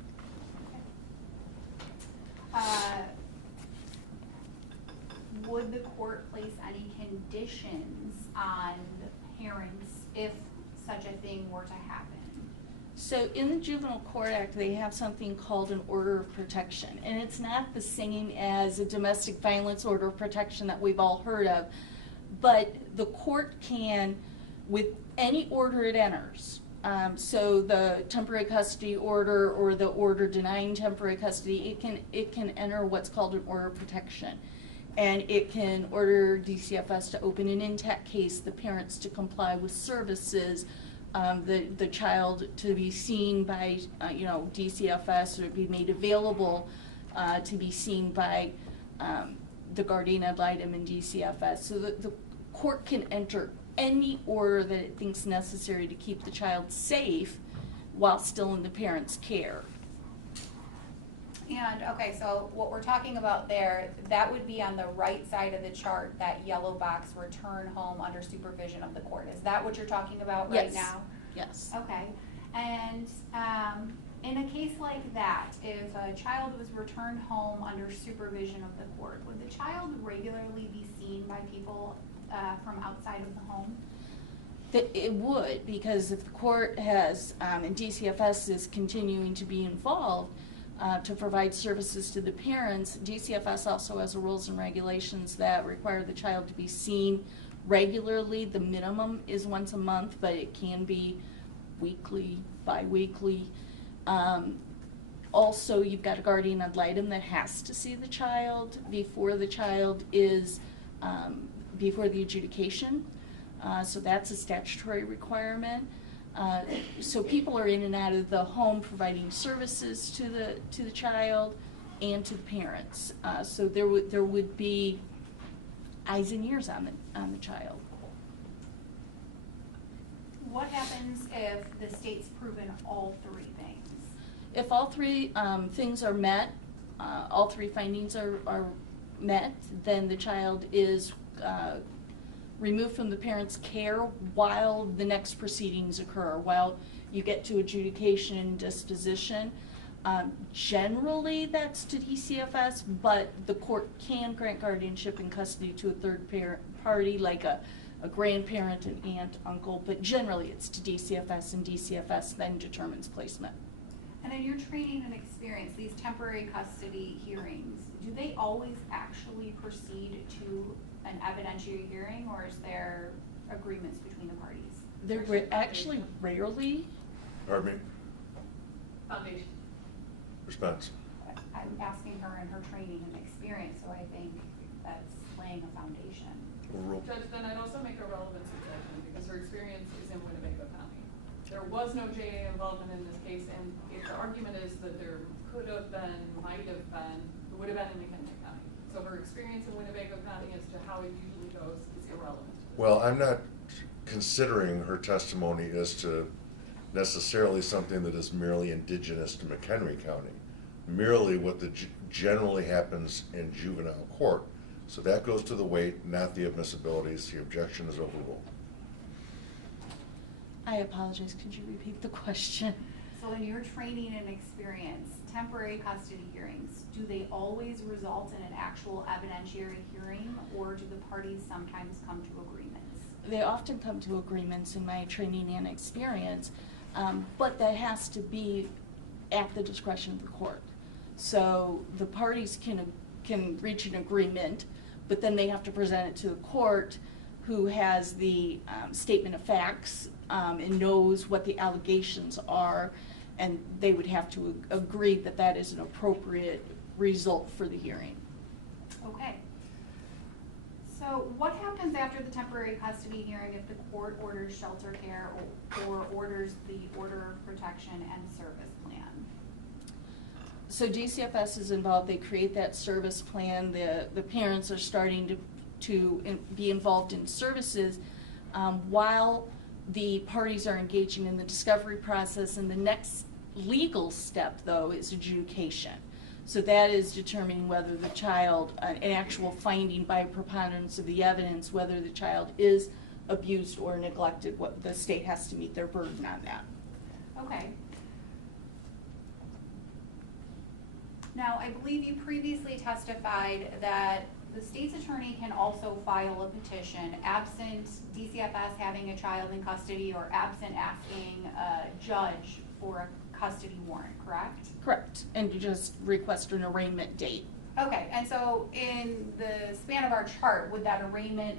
Would the court place any conditions on parents if such a thing were to happen? So in the Juvenile Court Act, they have something called an order of protection, and it's not the same as a domestic violence order of protection that we've all heard of, but the court can, with any order it enters, so the temporary custody order or the order denying temporary custody, it can enter what's called an order of protection. And it can order DCFS to open an intact case, the parents to comply with services, the child to be seen by DCFS or be made available to be seen by the guardian ad litem in DCFS. So the court can enter any order that it thinks necessary to keep the child safe while still in the parent's care. And, okay, so what we're talking about there, that would be on the right side of the chart, that yellow box, return home under supervision of the court. Is that what you're talking about right Yes. now? Yes. Okay, and in a case like that, if a child was returned home under supervision of the court, would the child regularly be seen by people from outside of the home? It would, because if the court has, and DCFS is continuing to be involved to provide services to the parents, DCFS also has rules and regulations that require the child to be seen regularly. The minimum is once a month, but it can be weekly, bi-weekly. Also, you've got a guardian ad litem that has to see the child before the child is, before the adjudication. So that's a statutory requirement. So people are in and out of the home providing services to the child and to the parents. So there would be eyes and ears on the child. What happens if the state's proven all three things? If all three things are met, all three findings are met, then the child is removed from the parent's care while the next proceedings occur, while you get to adjudication and disposition. Generally, that's to DCFS, but the court can grant guardianship and custody to a third party, like a grandparent, an aunt, uncle, but generally it's to DCFS, and DCFS then determines placement. And in your training and experience, these temporary custody hearings, do they always actually proceed to an evidentiary hearing, or is there agreements between the parties? They're actually rarely. Pardon me? Foundation. Response. I'm asking her in her training and experience, so I think that's laying a foundation. Judge, then I'd also make a relevancy judgment because her experience is in Winnebago County. There was no JA involvement in this case, and if the argument is that there could have been, might have been, it would have been in McHenry County. So her experience in Winnebago County as to how it usually goes is irrelevant. Well, I'm not considering her testimony as to necessarily something that is merely indigenous to McHenry County. Merely what generally happens in juvenile court. So that goes to the weight, not the admissibilities. The objection is overruled. I apologize, could you repeat the question? So in your training and experience, temporary custody hearings, do they always result in an actual evidentiary hearing, or do the parties sometimes come to agreements? They often come to agreements in my training and experience, but that has to be at the discretion of the court. So the parties can reach an agreement, but then they have to present it to the court, who has the statement of facts and knows what the allegations are, and they would have to agree that that is an appropriate result for the hearing. Okay. So what happens after the temporary custody hearing if the court orders shelter care or orders the order of protection and service plan? So DCFS is involved, they create that service plan, the parents are starting to be involved in services while the parties are engaging in the discovery process, and the next legal step, though, is adjudication. So that is determining whether the child, an actual finding by preponderance of the evidence, whether the child is abused or neglected. What the state has to meet their burden on that. Okay. Now, I believe you previously testified that the state's attorney can also file a petition absent DCFS having a child in custody or absent asking a judge for a custody warrant, correct? Correct, and you just request an arraignment date. Okay, and so in the span of our chart, would that arraignment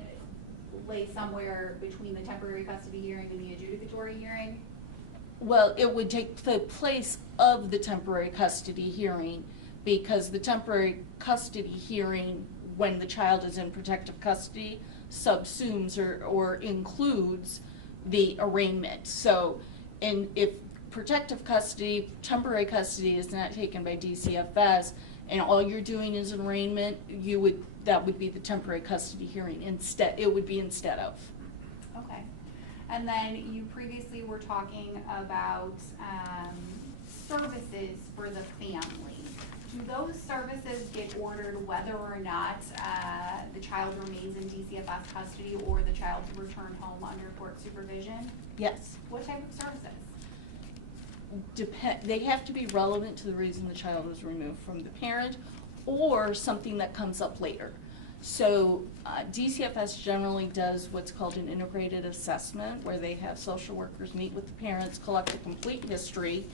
lay somewhere between the temporary custody hearing and the adjudicatory hearing? Well, it would take the place of the temporary custody hearing, because the temporary custody hearing, when the child is in protective custody, subsumes or includes the arraignment. So, if protective custody, temporary custody is not taken by DCFS, and all you're doing is an arraignment, that would be the temporary custody hearing instead. It would be instead of. Okay. And then you previously were talking about services for the family. Do those services get ordered whether or not the child remains in DCFS custody or the child's returned home under court supervision? Yes. What type of services? They have to be relevant to the reason the child was removed from the parent, or something that comes up later. So DCFS generally does what's called an integrated assessment, where they have social workers meet with the parents, collect a complete history,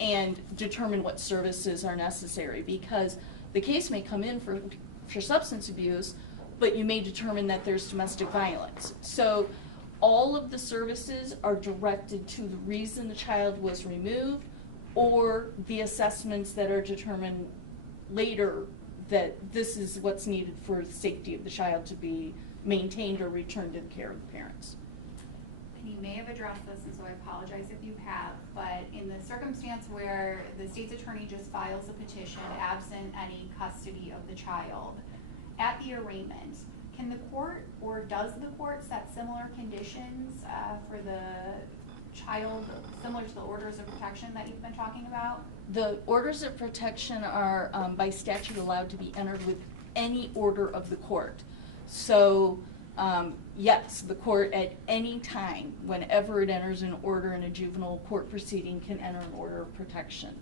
and determine what services are necessary, because the case may come in for substance abuse, but you may determine that there's domestic violence. So all of the services are directed to the reason the child was removed, or the assessments that are determined later that this is what's needed for the safety of the child to be maintained or returned to the care of the parents. And you may have addressed this, and so I apologize if you have, but in the circumstance where the state's attorney just files a petition absent any custody of the child, at the arraignment, can the court, or does the court set similar conditions for the child, similar to the orders of protection that you've been talking about? The orders of protection are by statute allowed to be entered with any order of the court. So yes, the court at any time, whenever it enters an order in a juvenile court proceeding, can enter an order of protection.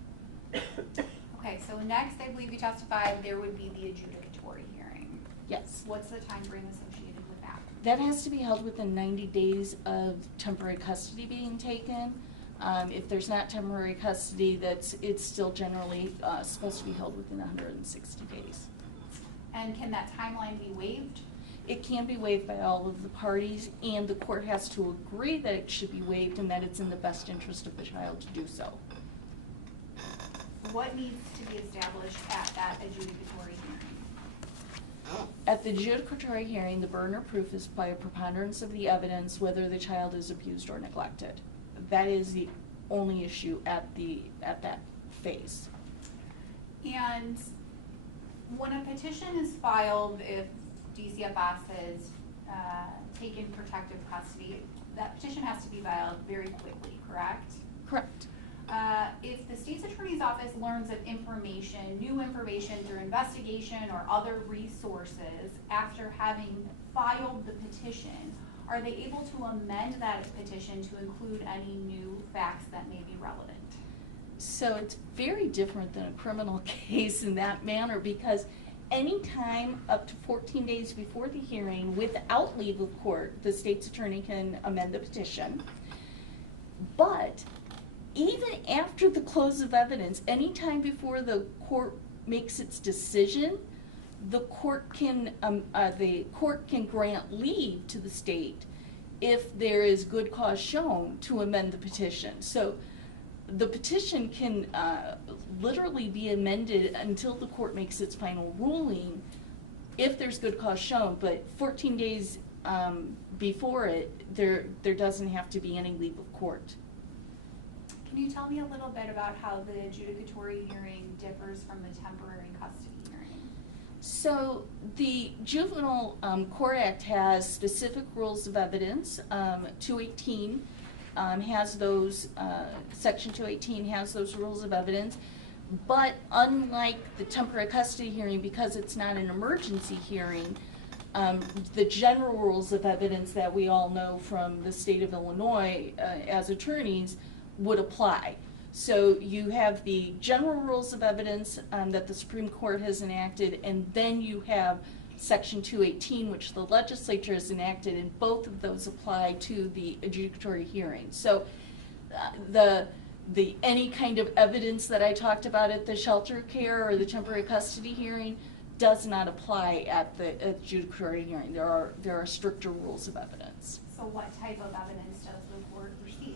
Okay, so next I believe you testified there would be the adjudicatory hearing. Yes. What's the time frame associated with that? That has to be held within 90 days of temporary custody being taken. If there's not temporary custody, it's still generally supposed to be held within 160 days. And can that timeline be waived? It can be waived by all of the parties, and the court has to agree that it should be waived and that it's in the best interest of the child to do so. What needs to be established at that adjudicatory hearing? At the adjudicatory hearing, the burden of proof is by a preponderance of the evidence whether the child is abused or neglected. That is the only issue at that phase. And when a petition is filed, if DCFS has taken protective custody, that petition has to be filed very quickly, correct? Correct. If the state's attorney's office learns of information, new information through investigation or other resources after having filed the petition, are they able to amend that petition to include any new facts that may be relevant? So it's very different than a criminal case in that manner, because anytime up to 14 days before the hearing, without leave of court, the state's attorney can amend the petition. But even after the close of evidence, anytime before the court makes its decision, the court can grant leave to the state if there is good cause shown to amend the petition. So the petition can literally be amended until the court makes its final ruling if there's good cause shown, but 14 days before it, there doesn't have to be any leave of court. Can you tell me a little bit about how the adjudicatory hearing differs from the temporary custody hearing? So the Juvenile Court Act has specific rules of evidence. 218 has those, Section 218 has those rules of evidence. But unlike the temporary custody hearing, because it's not an emergency hearing, the general rules of evidence that we all know from the state of Illinois as attorneys would apply. So you have the general rules of evidence that the Supreme Court has enacted, and then you have Section 218, which the legislature has enacted, and both of those apply to the adjudicatory hearing. So the any kind of evidence that I talked about at the shelter care or the temporary custody hearing does not apply at the adjudicatory hearing. There are stricter rules of evidence. So what type of evidence does the court receive?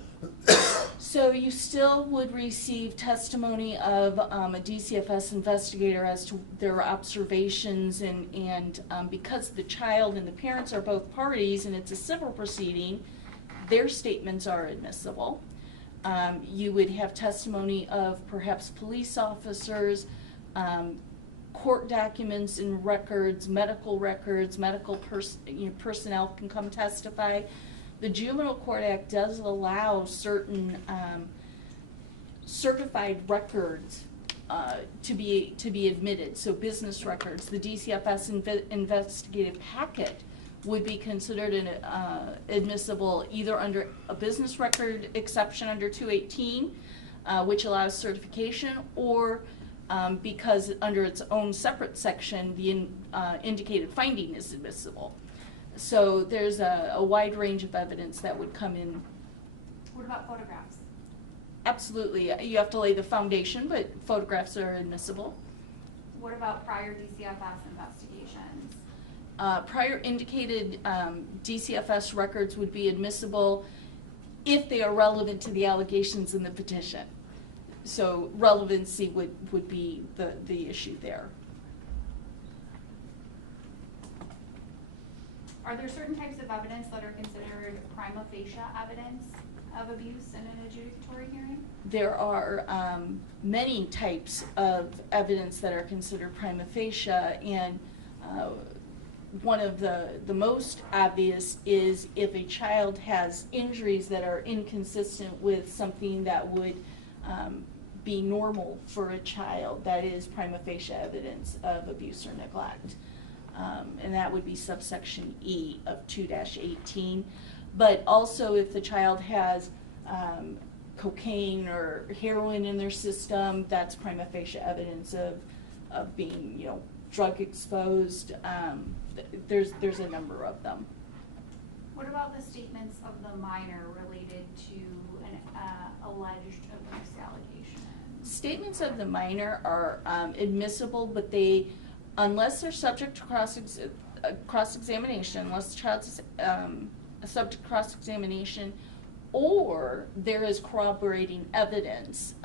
So you still would receive testimony of a DCFS investigator as to their observations, and because the child and the parents are both parties and it's a civil proceeding, their statements are admissible. You would have testimony of perhaps police officers, court documents and records, medical personnel can come testify. The Juvenile Court Act does allow certain certified records to be admitted. So business records, the DCFS investigative packet would be considered admissible either under a business record exception under 218, which allows certification, or because under its own separate section, the indicated finding is admissible. So there's a wide range of evidence that would come in. What about photographs? Absolutely. You have to lay the foundation, but photographs are admissible. What about prior DCFS investigations? Prior indicated DCFS records would be admissible if they are relevant to the allegations in the petition. So relevancy would be the issue there. Are there certain types of evidence that are considered prima facie evidence of abuse in an adjudicatory hearing? There are many types of evidence that are considered prima facie, and one of the most obvious is if a child has injuries that are inconsistent with something that would be normal for a child. That is prima facie evidence of abuse or neglect. And that would be subsection E of 2-18. But also if the child has cocaine or heroin in their system, that's prima facie evidence of being, drug exposed. There's a number of them. What about the statements of the minor related to an alleged abuse allegation? Statements of the minor are admissible, but unless they're subject to cross-examination, unless the child's subject to cross-examination, or there is corroborating evidence,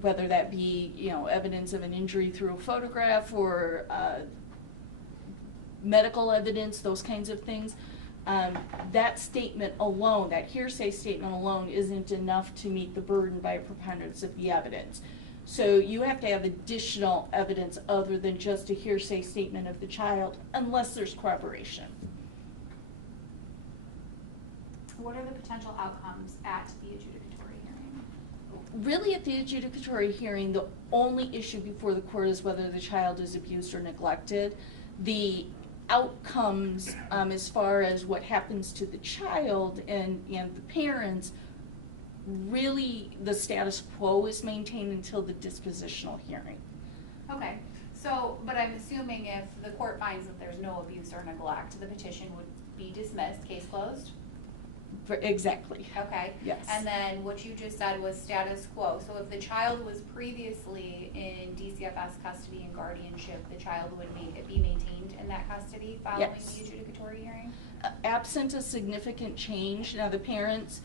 whether that be evidence of an injury through a photograph or medical evidence, those kinds of things, that statement alone, that hearsay statement alone, isn't enough to meet the burden by a preponderance of the evidence. So you have to have additional evidence other than just a hearsay statement of the child, unless there's corroboration. What are the potential outcomes at the adjudicatory hearing? Really, at the adjudicatory hearing, the only issue before the court is whether the child is abused or neglected. The outcomes, as far as what happens to the child and the parents, really the status quo is maintained until the dispositional hearing. Okay, so, but I'm assuming if the court finds that there's no abuse or neglect, the petition would be dismissed, case closed? Exactly. Okay. Yes. And then what you just said was status quo. So if the child was previously in DCFS custody and guardianship, the child would be maintained in that custody following Yes. the adjudicatory hearing? Absent a significant change, now the parents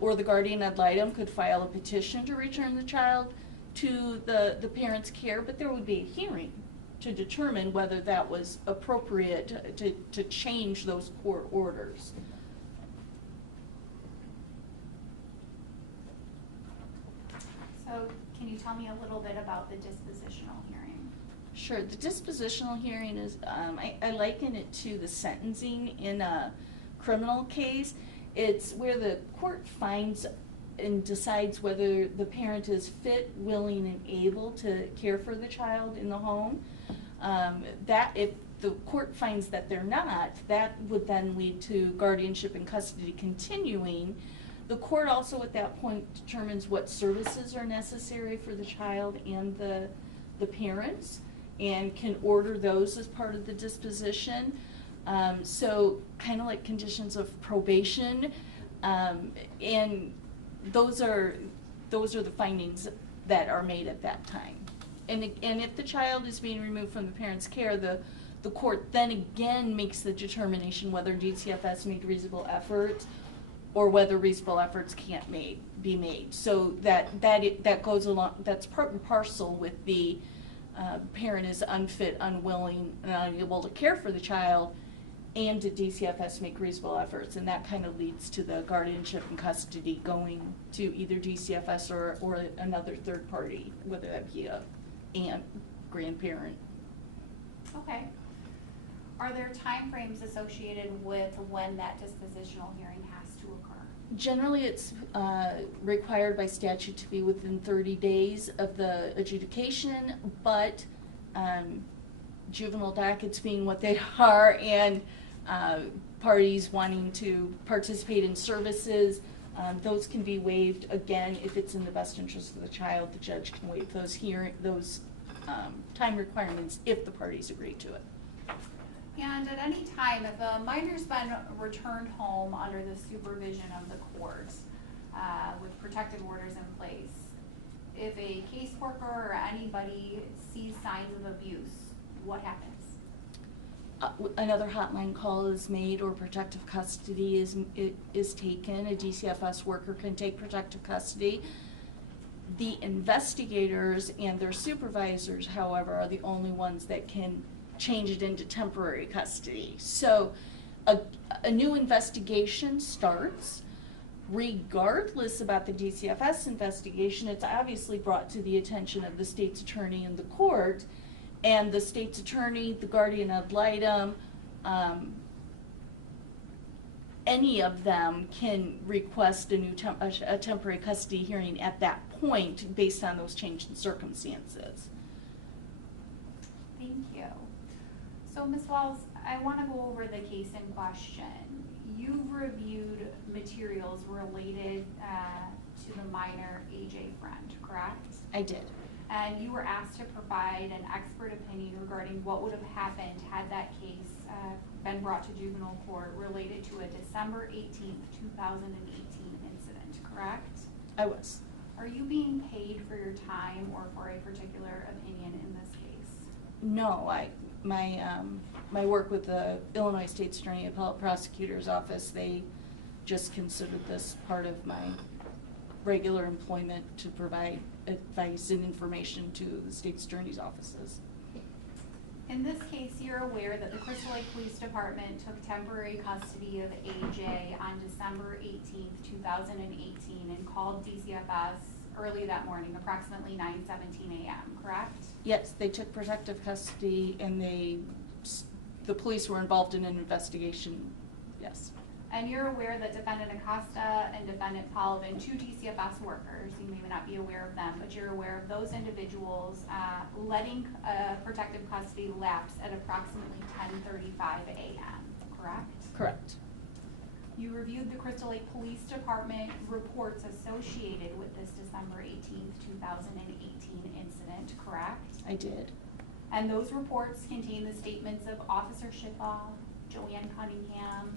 or the guardian ad litem could file a petition to return the child to the parent's care, but there would be a hearing to determine whether that was appropriate to change those court orders. So can you tell me a little bit about the dispositional hearing? Sure, the dispositional hearing is, I liken it to the sentencing in a criminal case. It's where the court finds and decides whether the parent is fit, willing, and able to care for the child in the home. That if the court finds that they're not, that would then lead to guardianship and custody continuing. The court also at that point determines what services are necessary for the child and the parents, and can order those as part of the disposition. So kind of like conditions of probation, and those are the findings that are made at that time. And if the child is being removed from the parent's care, the court then again makes the determination whether DCFS made reasonable efforts or whether reasonable efforts can't be made. So that goes along, that's part and parcel with the parent is unfit, unwilling, and unable to care for the child, and did DCFS make reasonable efforts? And that kind of leads to the guardianship and custody going to either DCFS or another third party, whether that be a aunt, grandparent. Okay. Are there timeframes associated with when that dispositional hearing has to occur? Generally, it's required by statute to be within 30 days of the adjudication, but juvenile dockets being what they are, and parties wanting to participate in services, those can be waived. Again, if it's in the best interest of the child, the judge can waive those time requirements if the parties agree to it. And at any time, if a minor's been returned home under the supervision of the court with protective orders in place, if a caseworker or anybody sees signs of abuse, what happens? Another hotline call is made, or protective custody is taken. A DCFS worker can take protective custody. The investigators and their supervisors, however, are the only ones that can change it into temporary custody. So a new investigation starts. Regardless about the DCFS investigation, it's obviously brought to the attention of the state's attorney and the court, and the state's attorney, the guardian ad litem, any of them can request a new a temporary custody hearing at that point based on those changed circumstances. Thank you. So Ms. Wells, I want to go over the case in question. You've reviewed materials related to the minor AJ Freund, correct? I did. And you were asked to provide an expert opinion regarding what would have happened had that case been brought to juvenile court related to a December 18th, 2018 incident, correct? I was. Are you being paid for your time or for a particular opinion in this case? No, my work with the Illinois State's Attorney Appellate Prosecutor's Office, they just considered this part of my regular employment to provide advice and information to the state's attorney's offices. In this case, you're aware that the Crystal Lake Police Department took temporary custody of AJ on December 18th, 2018 and called DCFS early that morning, approximately 9:17 a.m., correct? Yes, they took protective custody, and the police were involved in an investigation, yes. And you're aware that Defendant Acosta and Defendant Polovin, two DCFS workers, you may not be aware of them, but you're aware of those individuals letting protective custody lapse at approximately 10:35 a.m., correct? Correct. You reviewed the Crystal Lake Police Department reports associated with this December 18th, 2018 incident, correct? I did. And those reports contain the statements of Officer Schiffa, Joanne Cunningham,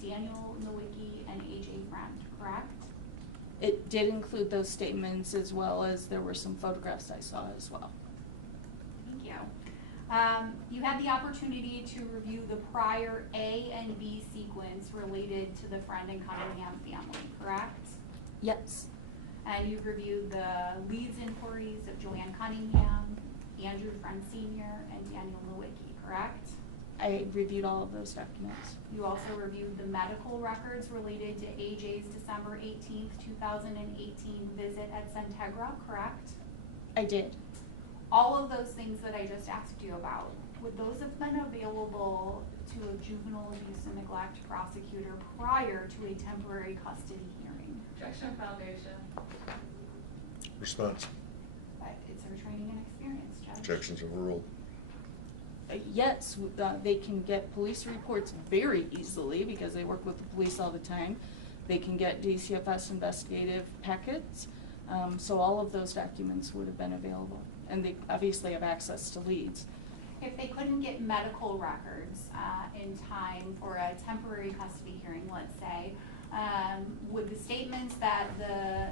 Daniel Nowicki, and AJ Freund, correct? It did include those statements, as well as there were some photographs I saw as well. Thank you. You had the opportunity to review the prior A and B sequence related to the Freund and Cunningham family, correct? Yes. And you've reviewed the leads inquiries of Joanne Cunningham, Andrew Freund Sr., and Daniel Nowicki, correct? I reviewed all of those documents. You also reviewed the medical records related to AJ's December 18th, 2018 visit at Centegra, correct? I did. All of those things that I just asked you about, would those have been available to a juvenile abuse and neglect prosecutor prior to a temporary custody hearing? Objection, Foundation. Response. But it's her training and experience, Judge. Objections overruled. Yes, they can get police reports very easily because they work with the police all the time. They can get DCFS investigative packets. So all of those documents would have been available. And they obviously have access to leads. If they couldn't get medical records in time for a temporary custody hearing, let's say, would the statements that the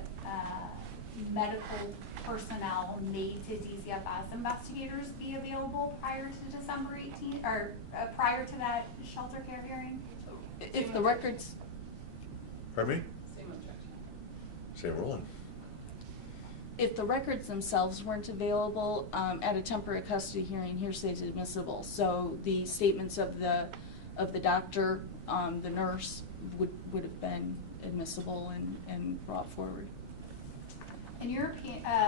medical personnel made to DCFS investigators be available prior to December 18th, or prior to that shelter care hearing? If the records, Pardon me? Same objection. Same ruling. if the records themselves weren't available at a temporary custody hearing, hearsay is admissible. So the statements of the doctor, the nurse would have been admissible and brought forward. In your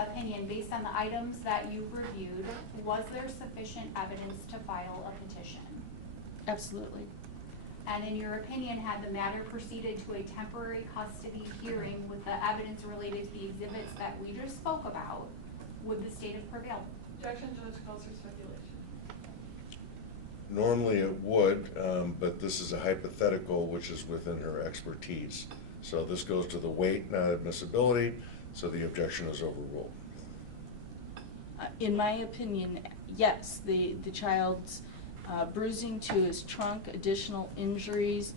opinion, based on the items that you've reviewed, was there sufficient evidence to file a petition? Absolutely. And in your opinion, had the matter proceeded to a temporary custody hearing with the evidence related to the exhibits that we just spoke about, would the state have prevailed? Objection, Judge, calls for speculation. Normally it would, but this is a hypothetical which is within her expertise. So this goes to the weight, not admissibility, so the objection is overruled. In my opinion, yes, the child's bruising to his trunk, additional injuries,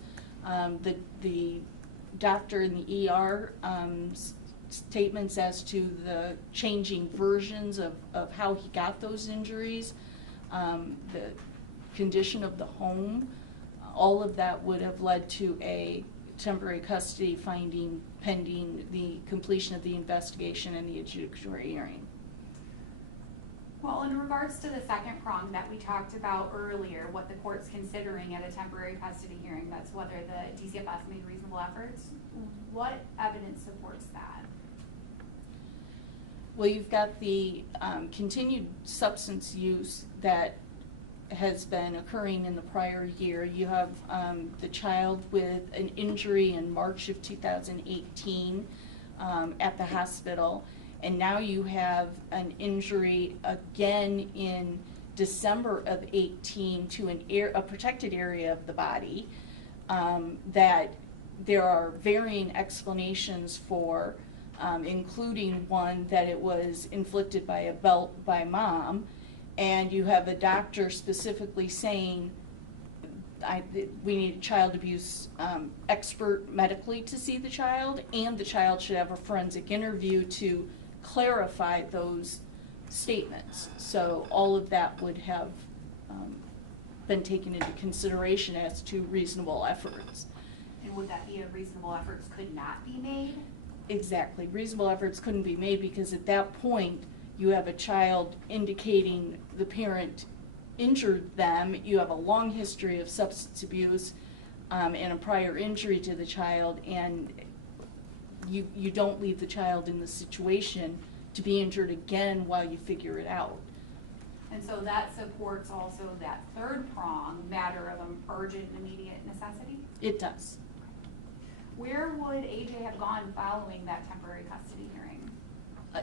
the doctor in the ER statements as to the changing versions of how he got those injuries, the condition of the home, all of that would have led to a temporary custody finding pending the completion of the investigation and the adjudicatory hearing. Well, in regards to the second prong that we talked about earlier, what the court's considering at a temporary custody hearing, that's whether the DCFS made reasonable efforts, what evidence supports that? Well, you've got the continued substance use that has been occurring in the prior year. You have the child with an injury in March of 2018 at the hospital. And now you have an injury again in December of 18 to a protected area of the body that there are varying explanations for, including one that it was inflicted by a belt by mom. And you have a doctor specifically saying, we need a child abuse expert medically to see the child, and the child should have a forensic interview to clarify those statements. So all of that would have been taken into consideration as to reasonable efforts. And would that be a reasonable efforts could not be made? Exactly. Reasonable efforts couldn't be made because at that point you have a child indicating the parent injured them. You have a long history of substance abuse and a prior injury to the child, and you don't leave the child in the situation to be injured again while you figure it out. And so that supports also that third prong, matter of urgent and immediate necessity? It does. Where would AJ have gone following that temporary custody hearing?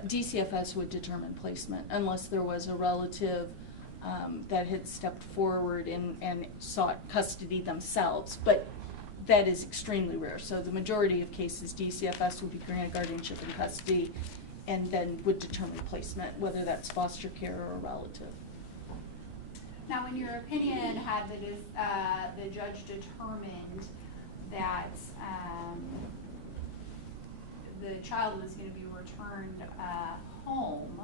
DCFS would determine placement unless there was a relative that had stepped forward and sought custody themselves, but that is extremely rare. So the majority of cases, DCFS would be granted guardianship and custody and then would determine placement, whether that's foster care or a relative. Now, in your opinion, had the judge determined that the child was going to be returned home,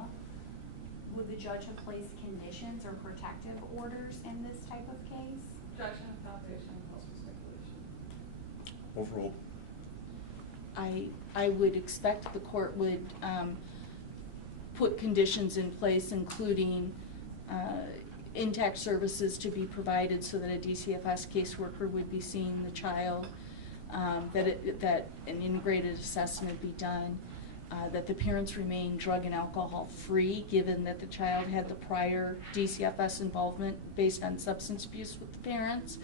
would the judge have placed conditions or protective orders in this type of case? Objection, foundation, calls for speculation. Overruled. I would expect the court would put conditions in place, including intact services to be provided so that a DCFS caseworker would be seeing the child, that an integrated assessment be done, that the parents remain drug and alcohol free, given that the child had the prior DCFS involvement based on substance abuse with the parents.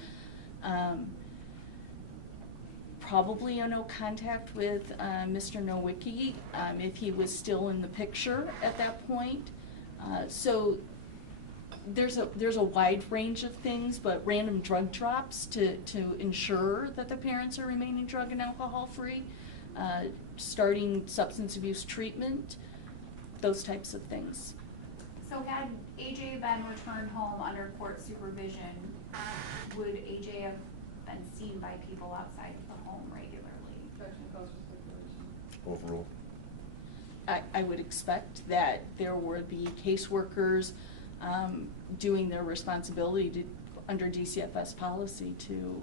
Probably a no contact with Mr. Nowicki if he was still in the picture at that point. So there's a wide range of things, but random drug drops to ensure that the parents are remaining drug and alcohol free, starting substance abuse treatment, those types of things. So had AJ been returned home under court supervision, would AJ have been seen by people outside of the home regularly? Objection, calls for speculation. Overruled. I would expect that there would be caseworkers doing their responsibility under DCFS policy to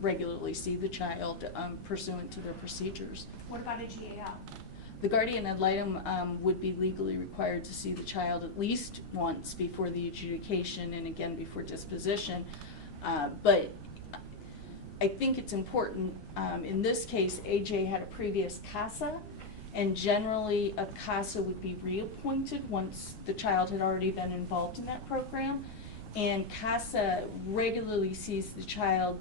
regularly see the child pursuant to their procedures. What about a GAL? The guardian ad litem would be legally required to see the child at least once before the adjudication and again before disposition. But I think it's important, in this case, AJ had a previous CASA, and generally a CASA would be reappointed once the child had already been involved in that program. And CASA regularly sees the child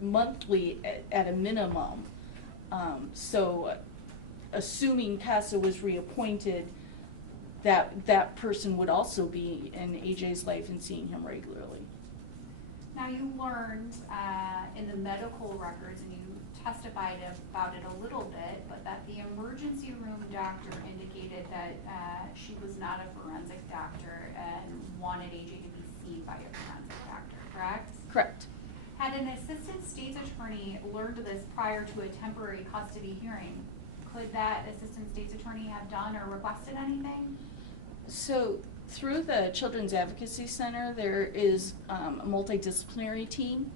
monthly at a minimum. So assuming CASA was reappointed, that person would also be in AJ's life and seeing him regularly. Now, you learned in the medical records, and you testified about it a little bit, but that the emergency room doctor indicated that she was not a forensic doctor and wanted AJ to be seen by a forensic doctor, correct? Correct. Had an assistant state's attorney learned this prior to a temporary custody hearing, could that assistant state's attorney have done or requested anything? So through the Children's Advocacy Center, there is a multidisciplinary team,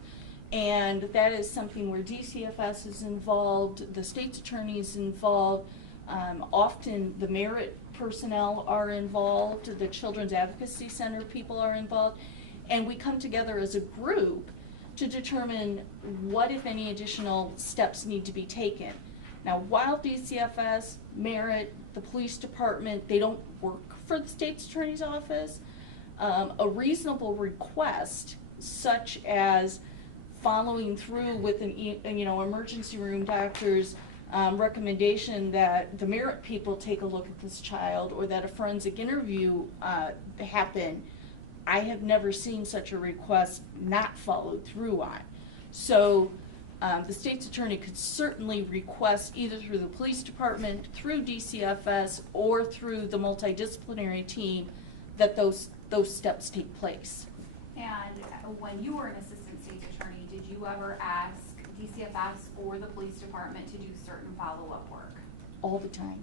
and that is something where DCFS is involved, the state's attorney is involved, often the merit personnel are involved, the Children's Advocacy Center people are involved, and we come together as a group to determine what, if any, additional steps need to be taken. Now, while DCFS, merit, the police department, they don't work for the state's attorney's office, a reasonable request, such as following through with an emergency room doctor's recommendation that the merit people take a look at this child, or that a forensic interview happen, I have never seen such a request not followed through on. So the state's attorney could certainly request, either through the police department, through DCFS, or through the multidisciplinary team, that those steps take place. And when you were an assistant state's attorney, did you ever ask DCFS or the police department to do certain follow-up work? All the time.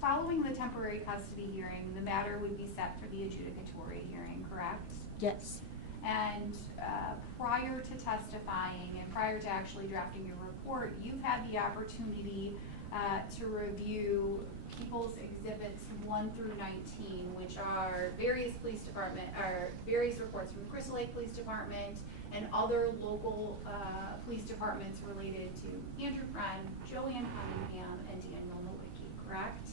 Following the temporary custody hearing, the matter would be set for the adjudicatory hearing, correct? Yes. And prior to testifying and prior to actually drafting your report, you've had the opportunity to review People's Exhibits 1 through 19, which are various various reports from Crystal Lake Police Department and other local police departments related to Andrew Freund, Joanne Cunningham, and Daniel Nowicki, correct?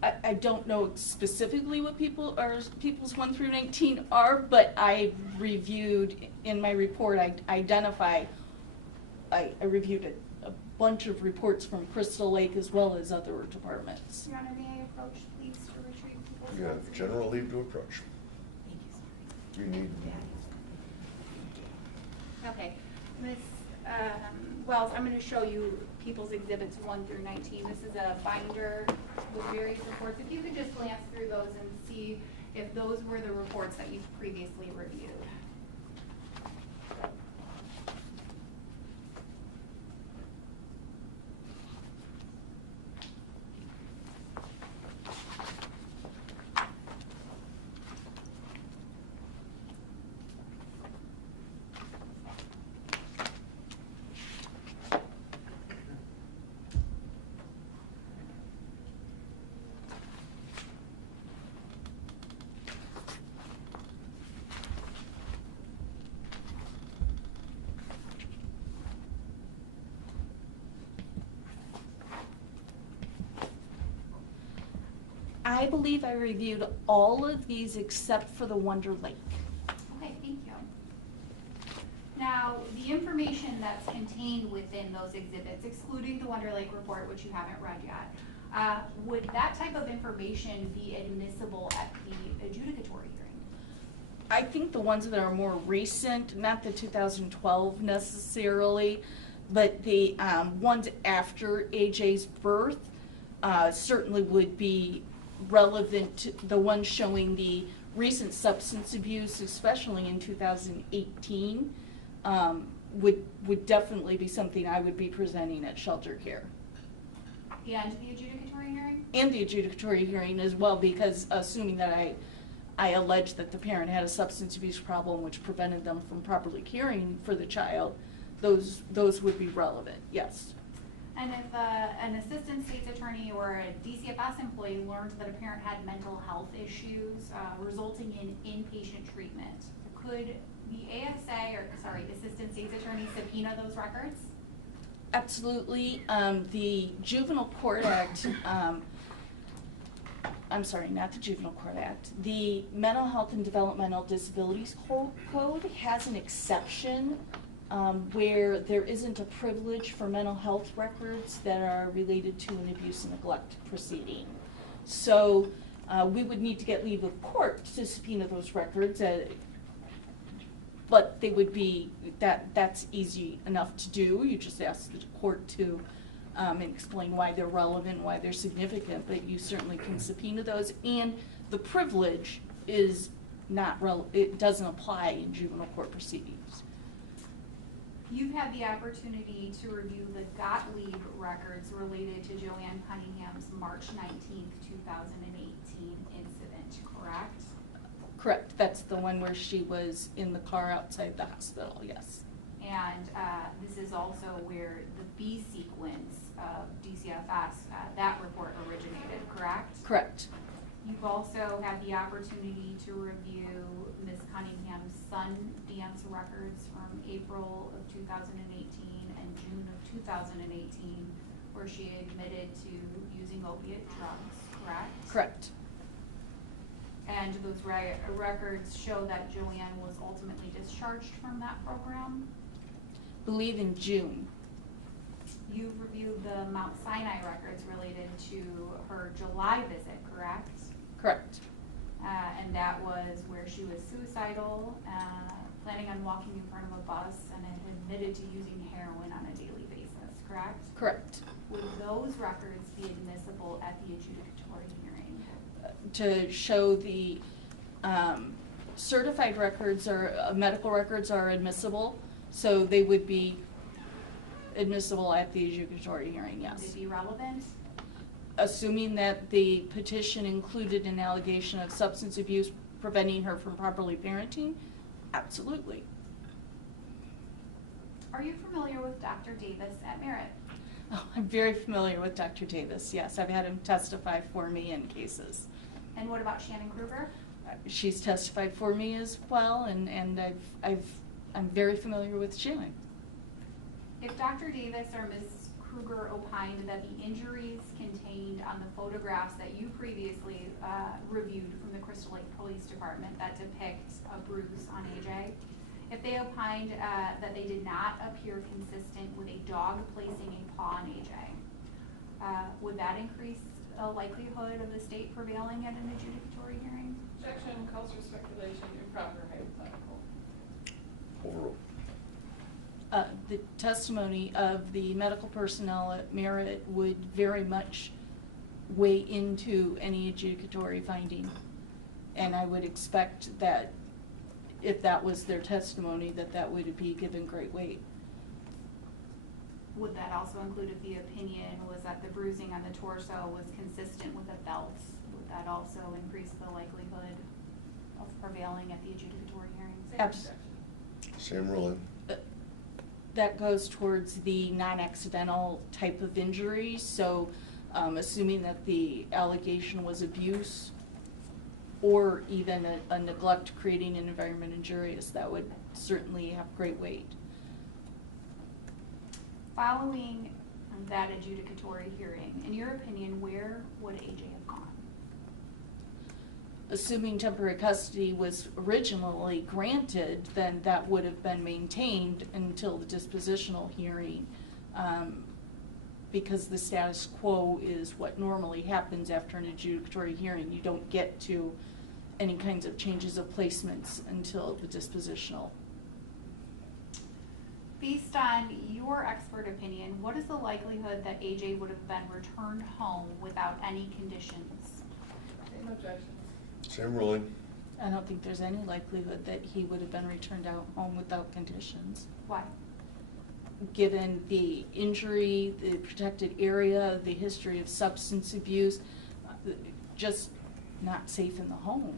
I don't know specifically what people's 1 through 19 are, but I reviewed, in my report, I reviewed a bunch of reports from Crystal Lake as well as other departments. Your Honor, may I approach, please, to retrieve people's You votes? have general leave to approach. Thank you, sorry. You need, Okay, Ms. Wells, I'm gonna show you People's Exhibits 1 through 19. This is a binder with various reports. If you could just glance through those and see if those were the reports that you've previously reviewed. I believe I reviewed all of these except for the Wonder Lake. Okay, thank you. Now, the information that's contained within those exhibits, excluding the Wonder Lake report, which you haven't read yet, would that type of information be admissible at the adjudicatory hearing? I think the ones that are more recent, not the 2012 necessarily, but the ones after AJ's birth certainly would be relevant to the ones showing the recent substance abuse, especially in 2018, would definitely be something I would be presenting at shelter care. And the adjudicatory hearing? And the adjudicatory hearing as well, because assuming that I allege that the parent had a substance abuse problem which prevented them from properly caring for the child, those would be relevant, yes. And if an assistant state's attorney or a DCFS employee learned that a parent had mental health issues resulting in inpatient treatment, could the assistant state's attorney subpoena those records? Absolutely. The Juvenile Court Act, I'm sorry, not the Juvenile Court Act, the Mental Health and Developmental Disabilities Code has an exception where there isn't a privilege for mental health records that are related to an abuse and neglect proceeding. So we would need to get leave of court to subpoena those records, but they would be, that's easy enough to do. You just ask the court to explain why they're relevant, why they're significant, but you certainly can subpoena those. And the privilege is not it doesn't apply in juvenile court proceedings. You've had the opportunity to review the Gottlieb records related to Joanne Cunningham's March 19th, 2018 incident, correct? Correct. That's the one where she was in the car outside the hospital, yes. And this is also where the B sequence of DCFS, that report originated, correct? Correct. You've also had the opportunity to review Ms. Cunningham's Sun dance records from April of 2018 and June of 2018, where she admitted to using opiate drugs, correct? Correct. And those records show that Joanne was ultimately discharged from that program. Believe in June. You've reviewed the Mount Sinai records related to her July visit, correct? Correct. And that was where she was suicidal, planning on walking in front of a bus, and had admitted to using heroin on a daily basis, correct? Correct. Would those records be admissible at the adjudicatory hearing? To show the certified records or medical records are admissible, so they would be admissible at the adjudicatory hearing, yes. Would it be relevant? Assuming that the petition included an allegation of substance abuse preventing her from properly parenting, absolutely. Are you familiar with Dr. Davis at Merritt? Oh, I'm very familiar with Dr. Davis, yes. I've had him testify for me in cases. And what about Shannon Kruger? She's testified for me as well, and I'm very familiar with Shannon. If Dr. Davis or Ms. Kruger opined that the injuries contained on the photographs that you previously reviewed from the Crystal Lake Police Department that depict a bruise on AJ, if they opined that they did not appear consistent with a dog placing a paw on AJ, would that increase the likelihood of the state prevailing at an adjudicatory hearing? Objection, calls for speculation, improper hypothetical. Overruled. The testimony of the medical personnel at Merritt would very much weigh into any adjudicatory finding. And I would expect that if that was their testimony, that would be given great weight. Would that also include if the opinion was that the bruising on the torso was consistent with a belt? Would that also increase the likelihood of prevailing at the adjudicatory hearing? Same ruling. That goes towards the non-accidental type of injury, so assuming that the allegation was abuse or even a neglect creating an environment injurious, that would certainly have great weight. Following that adjudicatory hearing, in your opinion, where would AJ have gone? Assuming temporary custody was originally granted, then that would have been maintained until the dispositional hearing, because the status quo is what normally happens after an adjudicatory hearing. You don't get to any kinds of changes of placements until the dispositional. Based on your expert opinion, what is the likelihood that AJ would have been returned home without any conditions? Same objection. Same ruling. I don't think there's any likelihood that he would have been returned out home without conditions. Why? Given the injury, the protected area, the history of substance abuse, just not safe in the home.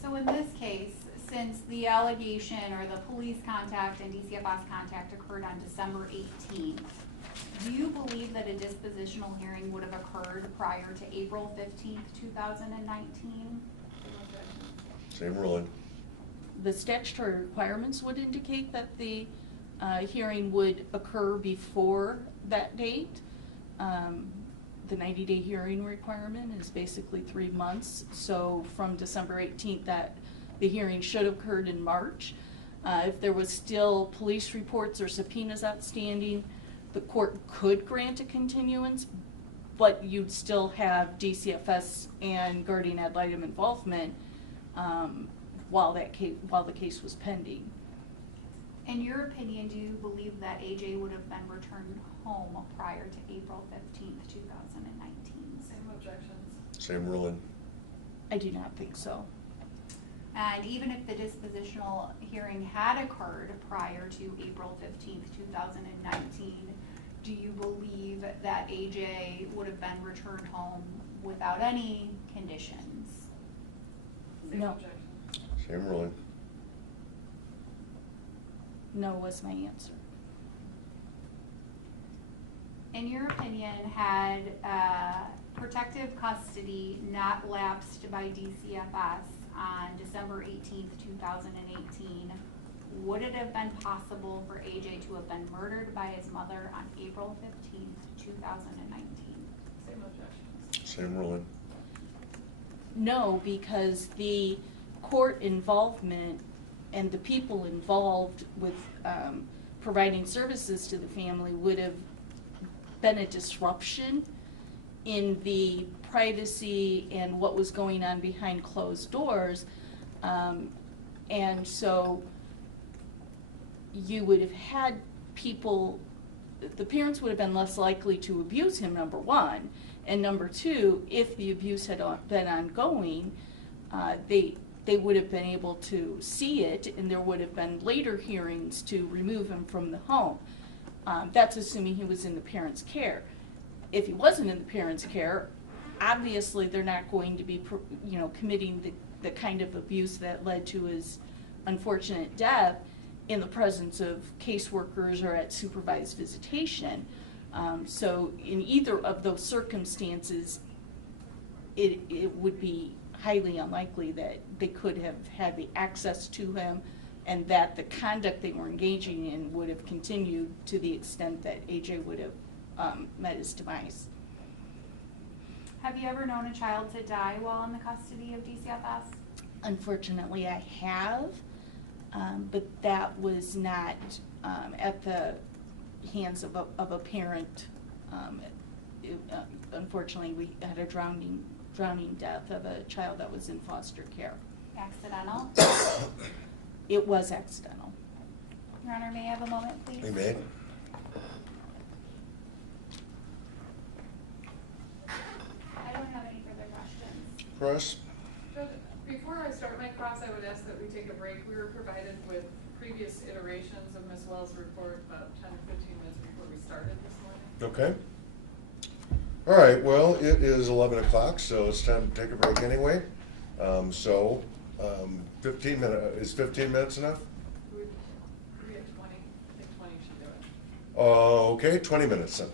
So in this case, since the allegation or the police contact and DCFS contact occurred on December 18th, do you believe that a dispositional hearing would have occurred prior to April 15th, 2019? Same objection. Same ruling. The statutory requirements would indicate that the hearing would occur before that date. The 90-day hearing requirement is basically 3 months, so from December 18th, that the hearing should have occurred in March. If there was still police reports or subpoenas outstanding, the court could grant a continuance, but you'd still have DCFS and guardian ad litem involvement while the case was pending. In your opinion, do you believe that AJ would have been returned home prior to April 15th, 2019? Same objections. Same ruling. I do not think so. And even if the dispositional hearing had occurred prior to April 15th, 2019, do you believe that AJ would have been returned home without any conditions? Same No. objection. Same ruling. No was my answer. In your opinion, had protective custody not lapsed by DCFS on December 18th, 2018, would it have been possible for AJ to have been murdered by his mother on April 15th, 2019? Same objections. Same ruling. No, because the court involvement and the people involved with providing services to the family would have been a disruption in the privacy and what was going on behind closed doors. And so you would have had people, the parents would have been less likely to abuse him, number one. And number two, if the abuse had been ongoing, they would have been able to see it, and there would have been later hearings to remove him from the home. That's assuming he was in the parent's care. If he wasn't in the parent's care, obviously they're not going to be, committing the kind of abuse that led to his unfortunate death in the presence of caseworkers or at supervised visitation. So in either of those circumstances, it would be highly unlikely that they could have had the access to him, and that the conduct they were engaging in would have continued to the extent that AJ would have met his demise. Have you ever known a child to die while in the custody of DCFS? Unfortunately, I have, but that was not at the hands of a parent. Unfortunately, we had a drowning death of a child that was in foster care. Accidental? It was accidental. Your Honor, may I have a moment, please? You may. I don't have any further questions. Press? Judge, before I start my cross, I would ask that we take a break. We were provided with previous iterations of Ms. Wells' report about 10 or 15 minutes before we started this morning. Okay. All right, well, it is 11 o'clock, so it's time to take a break anyway. 15 minutes, is 15 minutes enough? We had 20, I think 20 should do it. Okay, 20 minutes then.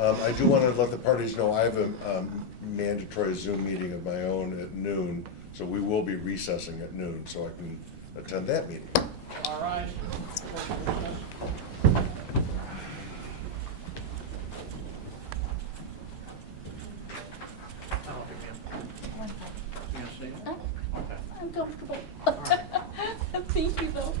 I do want to let the parties know I have a mandatory Zoom meeting of my own at noon, so we will be recessing at noon, so I can attend that meeting. All right. I'm comfortable. Thank you, though.